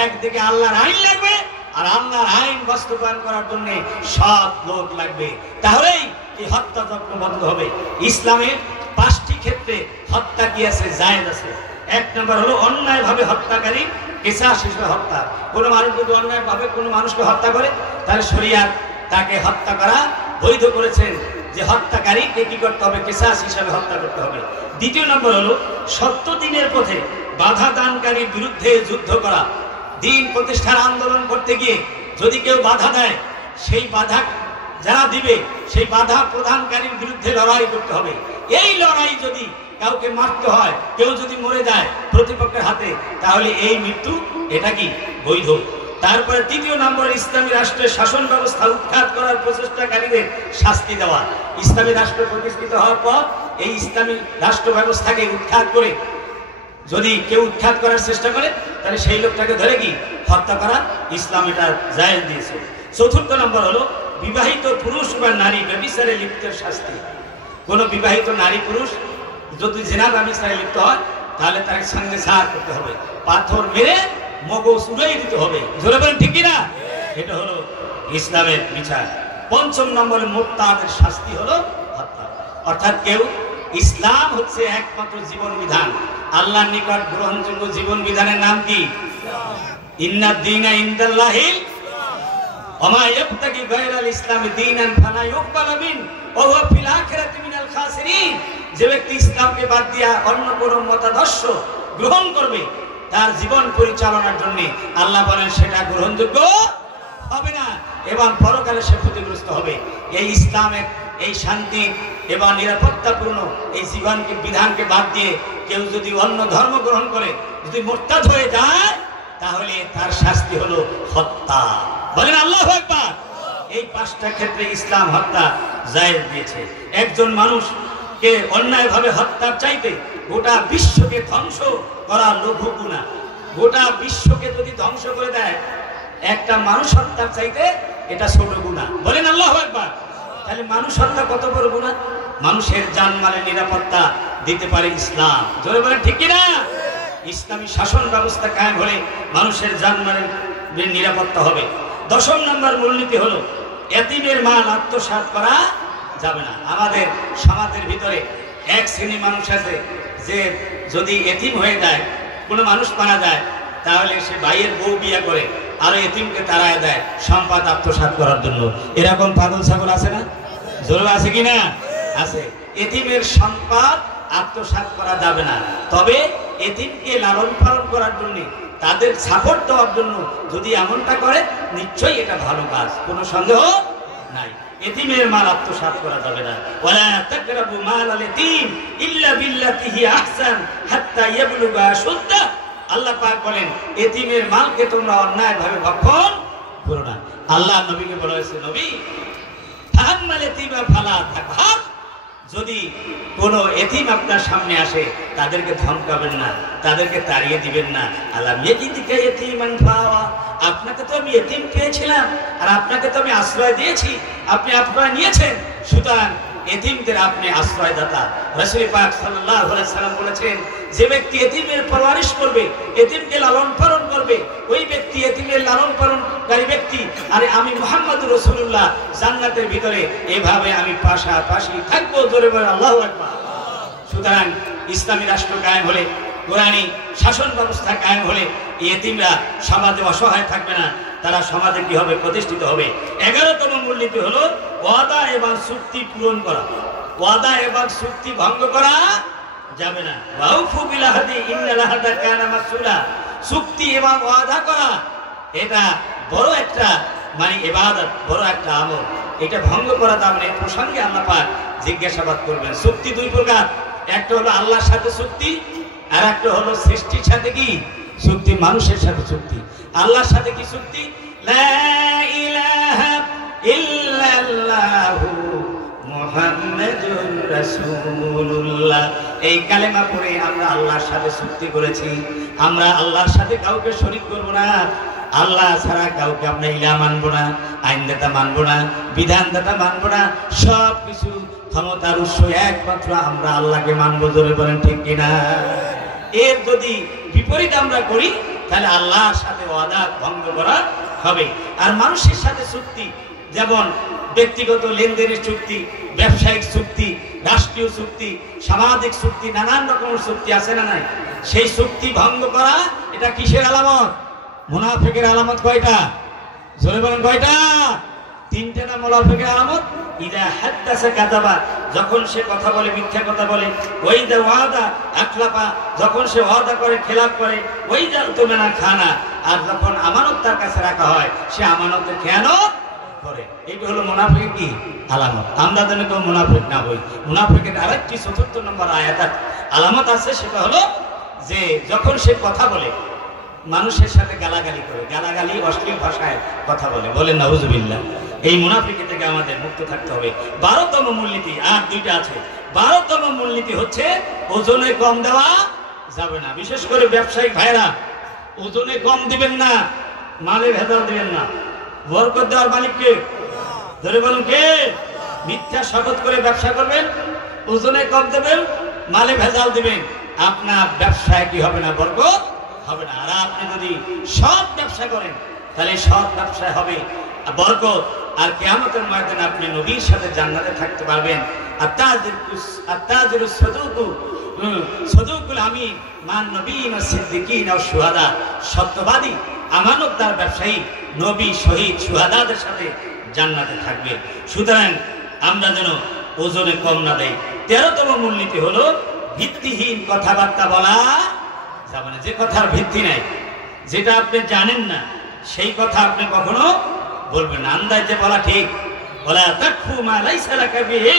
একদিকে আল্লাহর আইন লাগবে, আর আল্লাহর আইন বাস্তবায়ন করার জন্য সৎ লোক লাগবে। তাহলেই এই হত্যা যজ্ঞ বন্ধ হবে। ইসলামের 5টি ক্ষেত্রে হত্যা কি আছে, জায়েজ আছে। 1 নম্বর হলো অন্যায়ভাবে হত্যাকারী কিসাস হিসেবে হত্যা। কোনো মানুষ যদি অন্যায়ভাবে কোনো মানুষকে হত্যা করে তাহলে শরিয়াত তাকে হত্যা করা বৈধ করেছেন, যে হত্যাকারীকে কি করতে হবে? কিসাস হিসাবে হত্যা করতে হবে। দ্বিতীয় নম্বর হলো সত্য দিনের পথে বাধা দানকারীর বিরুদ্ধে যুদ্ধ করা। দিন প্রতিষ্ঠার আন্দোলন করতে গিয়ে যদি কেউ বাধা দেয়, সেই বাধা যারা দিবে সেই বাধা প্রদানকারীর বিরুদ্ধে লড়াই করতে হবে। এই লড়াই যদি কাউকে মারতে হয়, কেউ যদি মরে যায় প্রতিপক্ষের হাতে, তাহলে এই মৃত্যু এটা কি বৈধ। তারপরে তৃতীয় নম্বর, ইসলামী রাষ্ট্রের শাসন ব্যবস্থা উৎখাত করার প্রচেষ্টাকারীদের শাস্তি দেওয়া। ইসলামী রাষ্ট্র প্রতিষ্ঠিত হওয়ার পর এই ইসলামী রাষ্ট্র ব্যবস্থাকে উৎখাত করে যদি কেউ উৎখাত করার চেষ্টা করে তাহলে সেই লোকটাকে ধরে কি হত্যা করা ইসলাম এটা জায়েজ দিয়েছে। চতুর্থ নম্বর হলো বিবাহিত পুরুষ বা নারী ব্যভিচারে লিপ্তের শাস্তি। কোনো বিবাহিত নারী পুরুষ যদি জিনা ব্যভিচারে লিপ্ত হয় তাহলে তাকে সঙ্গে সার করতে হবে, পাথর মেরে মগজ উড়িয়ে দিতে হবে। জোরে বলেন ঠিক কিনা? এটা হলো ইসলামের বিচার। পঞ্চম নম্বরে মুরতাদের শাস্তি হলো হত্যা। অর্থাৎ কেউ, ইসলাম হচ্ছে একমাত্র জীবন বিধান, আল্লাহর নিকট গ্রহণযোগ্য জীবন বিধানের নাম কি? ইন্নাদ দীনা ইনদাল্লাহিল ওয়া ইয়াবতাগি গায়রাল ইসলামি দীনান ফালা ইউকবালু মিন ওয়া হুয়া ফিল আখিরাতি মিনাল খাসিরিন। যে ব্যক্তি ইসলামকে বাদ দিয়া অন্য কোন মতাদর্শ গ্রহণ করবে তার জীবন পরিচালনার জন্য আল্লাহ বলেন সেটা গ্রহণযোগ্য হবে না এবং পরকালে সে ক্ষতিগ্রস্ত হবে। এই ইসলামের এই শান্তি এবং নিরাপত্তাপূর্ণ এই জীবনকে বিধানকে বাদ দিয়ে কেউ যদি অন্য ধর্ম গ্রহণ করে, যদি মুরতাদ হয়ে যায়, তাহলে তার শাস্তি হলো হত্যা। বলেন আল্লাহু আকবার। এই পাঁচটা ক্ষেত্রে ইসলাম হত্যা জায়েজ দিয়েছে। একজন মানুষকে অন্যায়ভাবে হত্যার চাইতে গোটা বিশ্বকে ধ্বংস করা লঘু গুনাহ। গোটা বিশ্বকে যদি ধ্বংস করে দেয় একটা মানুষ হত্যার চাইতে এটা ছোট গুনাহ। বলেন আল্লাহু আকবার। তাহলে মানুষ হত্যা কত বড় গুনাহ? মানুষের জানমালের নিরাপত্তা দিতে পারে ইসলাম। জোরে বলেন ঠিক কিনা? ইসলামী শাসন ব্যবস্থা কায়েম হলে মানুষের জানমালের নিরাপত্তা হবে। দশম নম্বর মূলনীতি হলো এতিমের মাল আত্মসাৎ করা যাবে না। আমাদের সমাজের ভিতরে এক শ্রেণী মানুষ আছে যে যদি এতিম হয়ে যায়, কোনো মানুষ মারা যায়, তাহলে সে ভাইয়ের বউ বিয়ে করে আর এতিমকে তাড়ায় দেয় সম্পদ আত্মসাৎ করার জন্য। এরকম পাগল ছাগল আছে না? জোরে আছে কিনা? আছে। এতিমের সম্পদ আত্মসাৎ করা যাবে না, তবে এতিমকে লালন পালন করার জন্য, তাদের সাপোর্ট দেওয়ার জন্য যদি এমনটা করে নিশ্চয়ই এটা ভালো কাজ, কোনো সন্দেহ নাই। এতিমের মাল আত্মসাৎ করা যাবে না। ওয়ালা তাকরাবু মালাল ইয়াতীম ইল্লা বিল্লাতি হি আহসান হাত্তা ইয়াবলুগা আশুদ্দাহ। আল্লাহ পাক বলেন এতিমের মালকে তোমরা অন্যায়ভাবে ভক্ষণ করো না। আল্লাহ নবীকে বলা হয়েছে, নবী ফাম্মাল ইয়াতীমা ফালা তাকহার, যদি কোনো এতিম আপনার সামনে আসে তাদেরকে ধমকাবেন না, তাদেরকে তাড়িয়ে দিবেন না। আল্লাহ ইয়াজিদিকা ইয়াতীমান ফাওয়া, আপনাকে তো আমি এতিম পেয়েছিলাম আর আপনাকে তো আমি আশ্রয় দিয়েছি, আপনি আশ্রয় নিয়েছেন, সুতরাং এতিমদের আপনি আশ্রয়দাতা। রাসূল পাক সাল্লাল্লাহু আলাইহি সাল্লাম বলেছেন, যে ব্যক্তি এতিমের পরওয়ারিশ করবে, এতিমকে লালন পালন করবে, ওই ব্যক্তি এতিমের লালন পালনকারী ব্যক্তি, আর আমি মুহাম্মদুর রাসূলুল্লাহ জান্নাতের ভিতরে এভাবে আমি পাশাপাশি থাকবো। জোরে বলেন আল্লাহু আকবার। সুতরাং ইসলামী রাষ্ট্র কায়েম হলে, কোরআনী শাসন ব্যবস্থা কায়েম হলে এতিমরা সমাজে অসহায় থাকবে না, তারা সমাজে কি হবে? প্রতিষ্ঠিত হবে। 11তম মূলনীতি হলো ওয়াদা এবং চুক্তি পূরণ করা। ওয়াদা এবং চুক্তি ভঙ্গ করা যাবে না। ওয়াউফু বিল আহদি ইন্নাল আহদা কানা মাসউলা। চুক্তি এবং ওয়াদা করা এটা বড় একটা ইবাদত, বড় একটা আমল। এটা ভঙ্গ করা যাবে না। এই প্রসঙ্গে আল্লাহ পাক জিজ্ঞাসাবাদ করবেন। চুক্তি দুই প্রকার, একটা হলো আল্লাহর সাথে চুক্তি, আর একটা হলো সৃষ্টির সাথে কি চুক্তি? মানুষের সাথে চুক্তি। আল্লাহর সাথে কি চুক্তি? লা ইলাহা ইল্লাল্লাহু মুহাম্মাদুর রাসূলুল্লাহ। এই কালেমা পড়ে আমরা আল্লাহর সাথে চুক্তি করেছি, আমরা আল্লাহর সাথে কাউকে শরীক করব না, আল্লাহ ছাড়া কাউকে আমরা ইলাহ মানব না, আইনদাতা মানব না, বিধানদাতা মানব না, সব কিছু ক্ষমতার উৎস একমাত্র আমরা আল্লাহকে মানব। জোরে বলেন ঠিক কিনা? এর যদি বিপরীত আমরা করি তাহলে আল্লাহর সাথে ওয়াদা ভঙ্গ করা হবে। আর মানুষের সাথে চুক্তি, যেমন ব্যক্তিগত লেনদেনের চুক্তি, ব্যবসায়িক চুক্তি, রাষ্ট্রীয় চুক্তি, সামাজিক চুক্তি, নানান রকমের চুক্তি আছে না নাই? সেই চুক্তি ভঙ্গ করা এটা কিসের আলামত? মুনাফিকের আলামত কয়টা? জোরে বলেন কয়টা? তিনটা না মুনাফিকের আলামত। ইদা হাদ্দাসা কাযাবা, যখন সে কথা বলে মিথ্যা কথা বলে। ওয়াইদা ওয়াদা আখলাফা, যখন সে ওয়াদা করে খেলাফ করে। ওয়াইদা তুমিনা খানা, আর যখন আমানত তার কাছে রাখা হয় সে আমানতের খেয়ানত করে। এইটা হলো মুনাফিকের কি আলামত। আমরা যেন কেউ মুনাফিক না হই। মুনাফিকের আরেকটি ৪র্থ নম্বর আলামত আছে, সেটা হলো যে যখন সে কথা বলে মানুষের সাথে গালাগালি করে, গালাগালি অশ্লীল ভাষায় কথা বলে। বলেন নাউজুবিল্লাহ। এই মুনাফিকি থেকে আমাদের মুক্ত থাকতে হবে। 12তম মূলনীতি, আর দুইটা আছে। 12তম মূলনীতি হচ্ছে ওজনে কম দেওয়া যাবে না। বিশেষ করে ব্যবসায়িক ভাইরা, ওজনে কম দিবেন না, মালে ভেজাল দিবেন না। বরকত দেওয়ার মালিককে ধরে বলুন কে? মিথ্যা শপথ করে ব্যবসা করবেন, ওজনে কম দেবেন, মালে ভেজাল দিবেন, আপনার ব্যবসায় কি হবে না? বরকত হবে না। আর আপনি যদি সৎ ব্যবসা করেন তাহলে সৎ ব্যবসায় হবে বরকত। আর কিয়ামতের ময়দানে আপনি নবীর সাথে জান্নাতে থাকতে পারবেন। আত্তাজিরুস সাদুকুল আমিন মান নবীন ও সিদ্দিকিন ও শুহাদা, সত্যবাদী আমানতদার ব্যবসায়ী নবী, শহীদ, শুহাদাদের সাথে জান্নাতে থাকবে। সুতরাং আমরা যেন ওজনে কম না দেই। 13তম মূলনীতি হলো ভিত্তিহীন কথাবার্তা বলা যাবে না। যে কথার ভিত্তি নাই, যেটা আপনি জানেন না, সেই কথা আপনি কখনো বলবেন না। আন্দাজে বলা ঠিক। ওয়ালা তাকফু মা লাইসা লাকা বিহি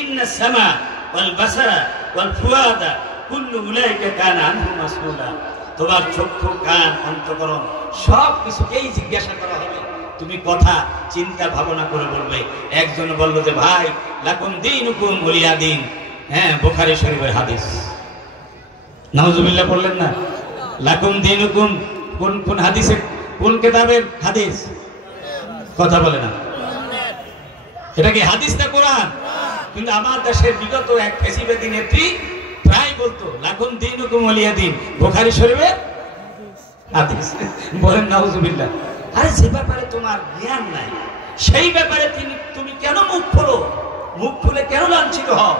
ইন্নাস সামা ওয়াল বাসারা ওয়াল ফুয়াদা কুল্লু উলাইকা কানা আনহু মাসউলা। তোমার চক্ষু, কান, অন্তঃকরণ সব কিছুকেই জিজ্ঞাসা করা হবে। তুমি কথা চিন্তা ভাবনা করে বলবে। একজন বলল যে ভাই লাকুম দীনুকুম ওলিয়া দিন, হ্যাঁ বুখারী শরীফের হাদিস। নাউজুবিল্লাহ বললেন না? লাকুম দীনুকুম কোন কোন হাদিসে, কোন কিতাবের হাদিস? কথা বলে না। এটা কি হাদিস না কোরআন? কিন্তু আমার দেশের বিগত এক ফেসিবাদী নেত্রী প্রায় বলতো লাকুম দীনুকুম ওলিয়া দিন, বুখারী শরীফের হাদিস। বলেন নাউজুবিল্লাহ। আরে যে ব্যাপারে তোমার জ্ঞান নাই, সেই ব্যাপারে তুমি কেন মুখ খোলো? মুখ খুলে কেন লাঞ্ছিত হও?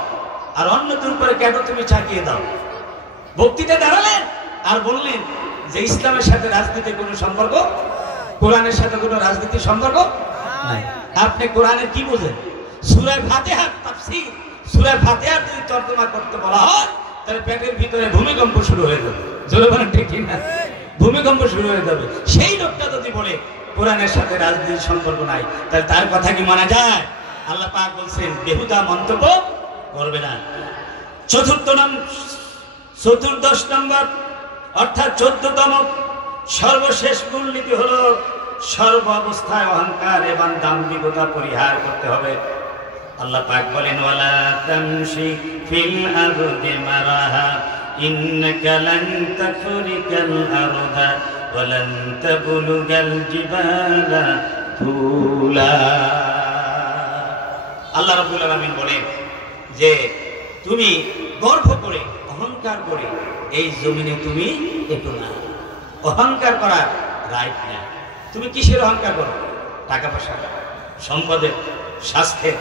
আর অন্যদের উপরে কেন তুমি চাকিয়ে দাও? বক্তৃতা দাঁড়ালেন আর বললেন যে ইসলামের সাথে রাজনীতির কোনো সম্পর্ক, কোরআনের সাথে কোনো রাজনীতির সম্পর্ক নাই। আপনি কোরআনের কি বোঝেন? সূরা ফাতিহার তাফসীর, সূরা ফাতিহার যদি তর্জমা করতে বলা হয় তাহলে পেটের ভিতরে ভূমিকম্প শুরু হয়ে যাবে। জোরে বলেন ঠিক না? ভূমিকম্প শুরু হয়ে যাবে। সেই লোকটা যদি বলে কোরআনের সাথে রাজনীতির সম্পর্ক নাই, তাহলে তার কথা কি মানা যায়? আল্লাহ পাক বলছেন বেহুদা মন্তব্য করবে না। 14 নম্বর অর্থাৎ 14তম সর্বশেষ মূলনীতি হলো সর্ব অবস্থায় অহংকার এবং দাম্ভিকতা পরিহার করতে হবে। আল্লাহ পাক বলেন ওয়ালা তামশি ফিল আরদি মারাহা ইন্নাকা লান তাখরিকাল আরদা ওয়া লান তাবলুগাল জিবালা তুলা। আল্লাহ রাব্বুল আলামিন বলেন যে তুমি গর্ব করে, অহংকার করে এই জমিনে তুমি একটু না। অহংকার করার রাইট না। তুমি কিসের অহংকার করো? টাকা পয়সা, সম্পদের, স্বাস্থ্যের,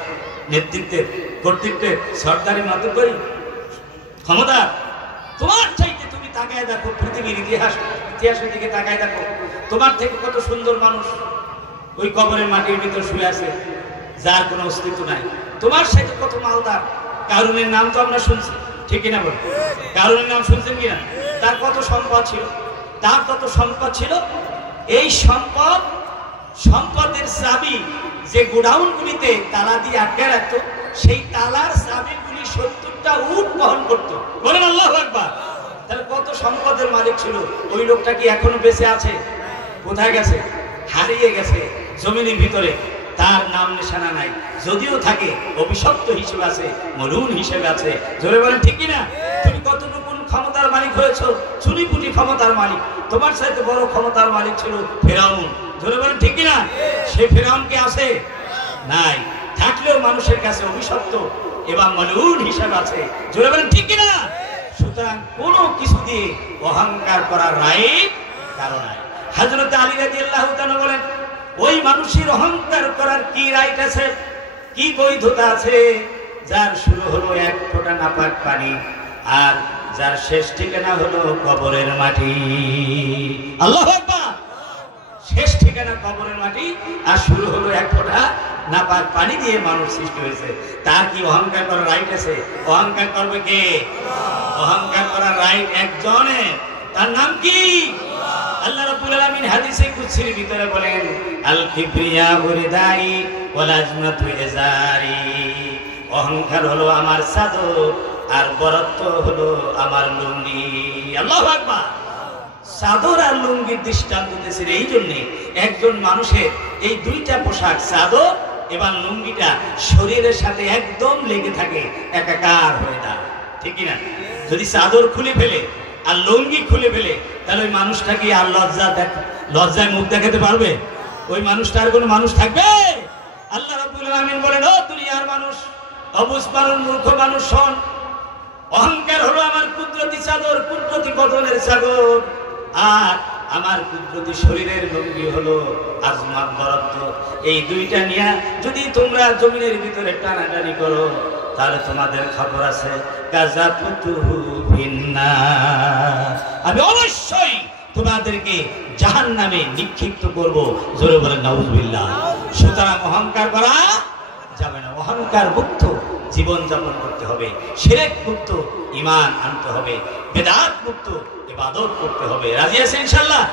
নেতৃত্বের, কর্তৃত্বের, সরকারি মাতব্বরি, ক্ষমতা। তোমার চাইতে তুমি তাকায় দেখো পৃথিবীর ইতিহাসের দিকে তাকায় দেখো। তোমার থেকে কত সুন্দর মানুষ ওই কবরের মাটির ভিতর শুয়ে আছে, যার কোনো অস্তিত্ব নাই। তোমার সাথে কত মালদার। কারুনের নাম তো আমরা শুনছি, ঠিক কিনা বল? কারুনের নাম শুনছেন কিনা? তার কত সম্পদ ছিল, তার কত সম্পদ ছিল। এই সম্পদের চাবি যে গোডাউনগুলিতে তালা দিয়ে আটকে রাখতো, সেই তালার চাবিগুলি 70টা উট বহন করতো। বলেন আল্লাহু আকবার। তাহলে কত সম্পদের মালিক ছিল। ওই লোকটা কি এখনো বেঁচে আছে? কোথায় গেছে? হারিয়ে গেছে জমিনের ভিতরে। তার নাম নিশানা নাই। যদিও থাকে অভিশপ্ত হিসেবে আছে, মরুন হিসেবে আছে। জোরে বলেন ঠিক কিনা? তুমি কতটুকু ক্ষমতার মালিক হয়েছো? চুনিপুটি ক্ষমতার মালিক। তোমার সাথে বড় ক্ষমতার মালিক ছিল ফেরাউন। জোরে বলেন ঠিক কিনা? সে ফেরাউন কি আছে? নাই। থাকলেও মানুষের কাছে অভিশপ্ত এবং মলউন হিসেবে আছে। জোরে বলেন ঠিক কিনা? সুতরাং কোনো কিছু দিয়ে অহংকার করার রাইট কারণ নাই। হযরত আলী রাদিয়াল্লাহু তাআলা বলেন ওই মানুষের অহংকার করার কি রাইট আছে, কি বৈধতা আছে, যার শুরু হলো এক ফোঁটা নাপাক পানি আর যার শেষ ঠিকানা হলো কবরের মাটি। আল্লাহু আকবার। শেষ ঠিকানা কবরের মাটি, আর শুরু হলো এক ফোঁটা নাপাক পানি দিয়ে মানুষ সৃষ্টি হয়েছে। তার কি অহংকার করার রাইট আছে? অহংকার করবে কে? অহংকার করার রাইট একজনের, তার নাম কি? আল্লাহ রাব্বুল আলামিন হাদিসে কুদসির ভিতরে বলেন, আল কিবরিয়া রিদাই ওয়াল আজমাতু ইজারি। অহংকার হলো আমার চাদর, আর বরত্ব হলো আমার লুঙ্গি। আল্লাহু আকবার। চাদর আর লুঙ্গির দৃষ্টান্ত দিয়েছেন এই জন্য, একজন মানুষের এই দুইটা পোশাক, চাদর এবং লুঙ্গিটা শরীরের সাথে একদম লেগে থাকে, একাকার হয়ে যায়, ঠিক না? যদি চাদর খুলে ফেলে আর লুঙ্গি খুলে ফেলে, তাহলে ওই মানুষটা কি আর লজ্জায় মুখ দেখাতে পারবে? ওই মানুষটার কোনো মানুষ থাকবে? আল্লাহ রাব্বুল আলামিন বলেন, ও দুনিয়ার মানুষ, অবুঝ মানুষ, মূর্খ মানুষ, শোন, অহংকার হলো আমার কুদরতি চাদর, কুদরতি বদনের চাদর, আর আমার কুদরতি শরীরের লুঙ্গি হলো আজমাত বরত্ব। এই দুইটা নিয়ে যদি তোমরা জমিনের ভিতরে টানাটানি করো, তাহলে তোমাদের খবর আছে, আমি অবশ্যই তোমাদেরকে জাহান্নামে নিক্ষিপ্ত করব। জোরে বলেন নাউজুবিল্লাহ। সুতরাং অহংকার করা যাবে না। অহংকার মুক্ত জীবন যাপন করতে হবে, শিরক মুক্ত ঈমান আনতে হবে, বিদআত মুক্ত ইবাদত করতে হবে। রাজি আছেন ইনশাআল্লাহ?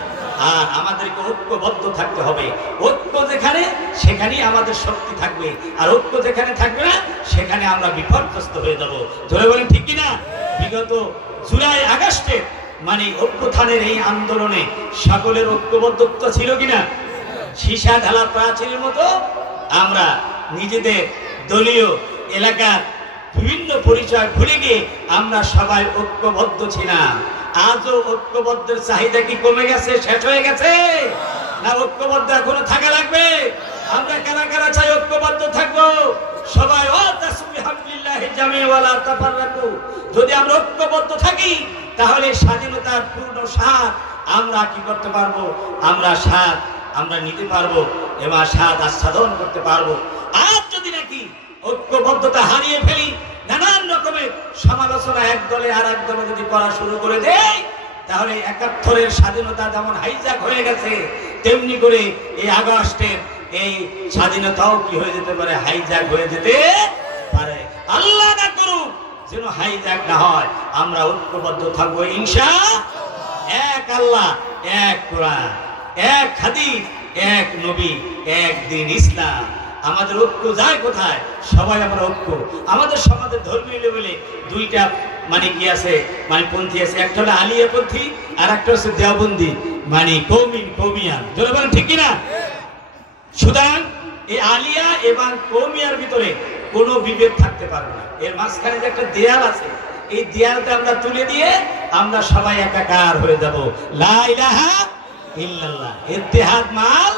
আর আমাদেরকে ঐক্যবদ্ধ থাকতে হবে। ঐক্য যেখানে, সেখানেই আমাদের শক্তি থাকবে, আর ঐক্য যেখানে থাকবে না, সেখানে আমরা বিপর্যস্ত হয়ে যাব। ধরে বলেন ঠিক কিনা? বিগত জুলাই আগস্টে মানে ঐক্যথানের এই আন্দোলনে সকলের ঐক্যবদ্ধত্ব ছিল কিনা? সীসা ঢালা প্রাচীরের মতো আমরা নিজেদের দলীয় এলাকার বিভিন্ন পরিচয় ভুলে গিয়ে আমরা সবাই ঐক্যবদ্ধ ছিলাম। আজও ঐক্যবদ্ধের চাহিদা কি কমে গেছে, শেষ হয়ে গেছে? না ঐক্যবদ্ধ এখনো থাকা লাগবে? আমরা কারা কারা চাই ঐক্যবদ্ধ থাকবো? সবাই যদি আমরা ঐক্যবদ্ধ থাকি, তাহলে স্বাধীনতার পূর্ণ স্বাদ আমরা কি করতে পারবো? আমরা নিতে পারবো এবং স্বাদ আস্বাদন করতে পারবো। আর যদি নাকি ঐক্যবদ্ধতা হারিয়ে ফেলি, নানান রকমের সমালোচনা এক দলে আর এক দলে যদি করা শুরু করে দেয়, তাহলে ৭১-এর স্বাধীনতা যেমন হাইজ্যাক হয়ে গেছে, তেমনি করে এই আগস্টের এই স্বাধীনতাও কি হয়ে যেতে পারে, হাইজ্যাক হয়ে যেতে পারে। আল্লাহ না করুক যেন হাইজ্যাক না হয়। আমরা ঐক্যবদ্ধ থাকবো ইনশাআল্লাহ। এক আল্লাহ, এক কোরআন, এক হাদিস, এক নবী, এক দিন ইসলাম। আমাদের ঐক্য যায় কোথায়? সবাই আমরা ঐক্য। আমাদের সমাজের ধর্মীয় লেভেলে দুইটা মানে কি আছে, মানে পন্থী আছে। একটা হলো আলিয়া পন্থী, আর একটা হচ্ছে দেওবন্দি, মানে কৌমিয়ান। ধরে বলেন ঠিক কিনা? সুতরাং এই আলিয়া এবং কৌমিয়ার ভিতরে কোনো বিভেদ থাকতে পারবে না। এর মাঝখানে যে একটা দেয়াল আছে, এই দেয়ালটা আমরা তুলে দিয়ে আমরা সবাই একাকার হয়ে যাব। লা ইলাহা ইল্লাল্লাহ। ইত্তেহাদ মাল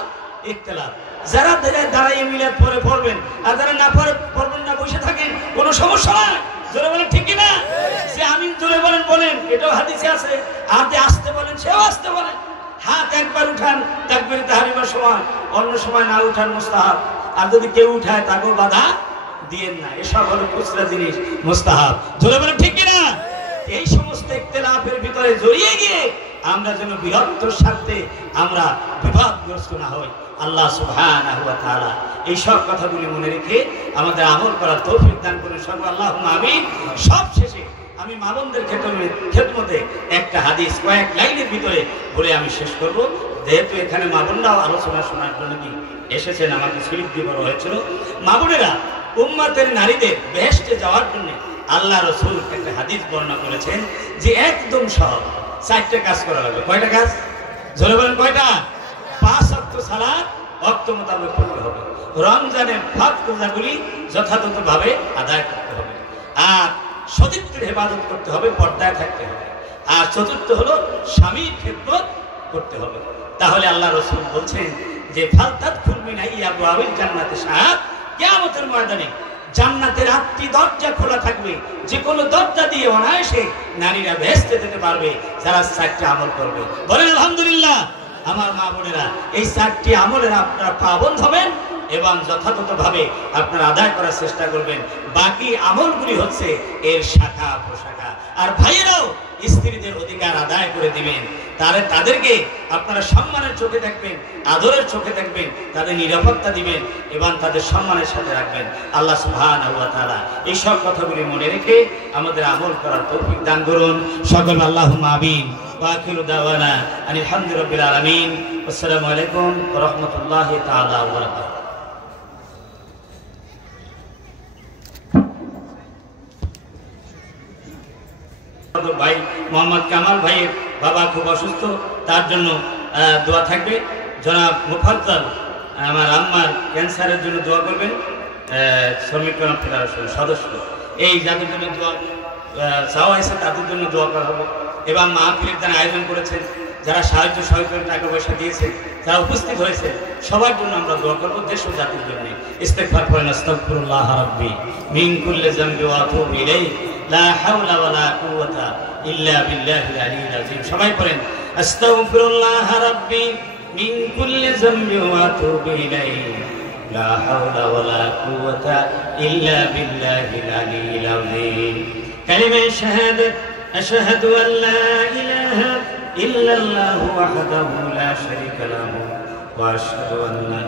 ইখতিলাফ। যারা দাঁড়াইয়ে মিলাদ পরে পড়বেন, আর যারা না পড়বেন না, বসে থাকেন, কোনো সমস্যা নাই। জোরে বলেন ঠিক কিনা? যে আমিন জোরে বলেন, এটাও হাদিসে আছে। আর যে আসতে বলেন, সেও আসতে বলেন। হাত একবার উঠান তাকবীর তাহরিমার সময়, অন্য সময় না উঠান মুস্তাহাব। আর যদি কেউ উঠায়, তাকেও বাধা দিয়েন না। এসব হলো খুচরা জিনিস, মুস্তাহাব। জোরে বলেন ঠিক কিনা? এই সমস্ত ইখতিলাফের ভিতরে জড়িয়ে গিয়ে আমরা যেন বৃহত্তর স্বার্থে আমরা বিবাদগ্রস্ত না হই। আল্লাহ সুবহানাহু ওয়া তাআলা এই সব কথাগুলি মনে রেখে আমাদের আমল করার তৌফিক দান করুন। সব আল্লাহুম্মা আমিন। সব শেষে আমি মামুনদের খেদমতে একটা হাদিস কয়েক লাইনের ভিতরে বলে আমি শেষ করব। যেহেতু এখানে মামুনরাও আলোচনা শোনার জন্য কি এসেছেন, আমাকে স্লিপ দিয়ে বলা হয়েছিল। মামুনেরা, উম্মতের নারীদের বেহেশতে যাওয়ার জন্য আল্লাহ রাসূল একটা হাদিস বর্ণনা করেছেন যে একদম সহজ 4টা কাজ করা লাগবে। কয়টা কাজ? জোরে বলেন কয়টা? 5 ওয়াক্ত সালাত ওয়াক্ত মোতাবেক পড়তে হবে। রমজানের ফরজ রোজাগুলি যথাযথভাবে আদায় করতে হবে। আর সতীত্বের ইবাদত করতে হবে, পর্দায় থাকতে হবে। আর চতুর্থ হলো স্বামীর খেদমত করতে হবে। তাহলে আল্লাহ রাসূল বলছেন যে ফালতাদখুল মিন আবওয়াবিল জান্নাতি শাহাদ। কিয়ামতের ময়দানে জান্নাতের 8টি দরজা খোলা থাকবে, যে কোনো দরজা দিয়ে অনায়াসে নারীরা বেহেশতে যেতে পারবে যারা 4টি আমল করবে। বলেন আলহামদুলিল্লাহ। আমার মা বোনেরা, এই 4টি আমলের আপনারা পাবন হবেন, এবং যথাযথভাবে আপনারা আদায় করার চেষ্টা করবেন। বাকি আমলগুলি হচ্ছে এর শাখা প্রশাখা। আর ভাইয়েরাও স্ত্রীদের অধিকার আদায় করে দিবেন, তাদেরকে আপনারা সম্মানের চোখে দেখবেন, আদরের চোখে দেখবেন, তাদের নিরাপত্তা দিবেন এবং তাদের সম্মানের সাথে রাখবেন। আল্লাহ সুবহানাহু ওয়া তাআলা এই সব কথাগুলি মনে রেখে আমাদের আমল করার তৌফিক দান করুন। সকল আল্লাহুম্মা আমিন। ওয়া আখিরু দাওয়ানা আনিল হামদুলিল্লাহি আলামিন। আসসালামু আলাইকুম ওয়া রাহমাতুল্লাহি তাআলা ওয়া বারাকাতুহু। ভাই মোহাম্মদ কামাল ভাইয়ের বাবা খুব অসুস্থ, তার জন্য দোয়া থাকবে। জনাব মুফাদ্দাল আমার আম্মার ক্যান্সারের জন্য দোয়া করবেন। শ্রমিক ফেডারেশনের সদস্য, এই যাদের জন্য দোয়া চাওয়া হয়েছে তাদের জন্য দোয়া করা হবে। এবং মাহফিলের যারা আয়োজন করেছেন, যারা সাহায্য সহযোগিতা টাকা পয়সা দিয়েছেন, যারা উপস্থিত হয়েছে, সবার জন্য আমরা দোয়া করবো, দেশ ও জাতির জন্য। ইস্তেগফার করেন। আস্তাগফিরুল্লাহ রাব্বি মিন কুল্লি যামবি ওয়া আতুবু ইলাইহি লা হাওলা ওয়া লা কুওয়াতা ইল্লা বিল্লাহিল আলিয়্যিল আযীম। সবাই পড়েন আস্তাগফিরুল্লাহ রাব্বি মিন কুল্লি যামবি ওয়া আতুবু ইলাইহি লা হাওলা ওয়া লা কুওয়াতা ইল্লা বিল্লাহিল আলিয়্যিল আযীম। কালিমা শাহাদাত আশহাদু আল লা ইলাহা ইল্লাল্লাহু ওয়াহদাহু লা শারীকা লাহু ওয়া আশহাদু আন্না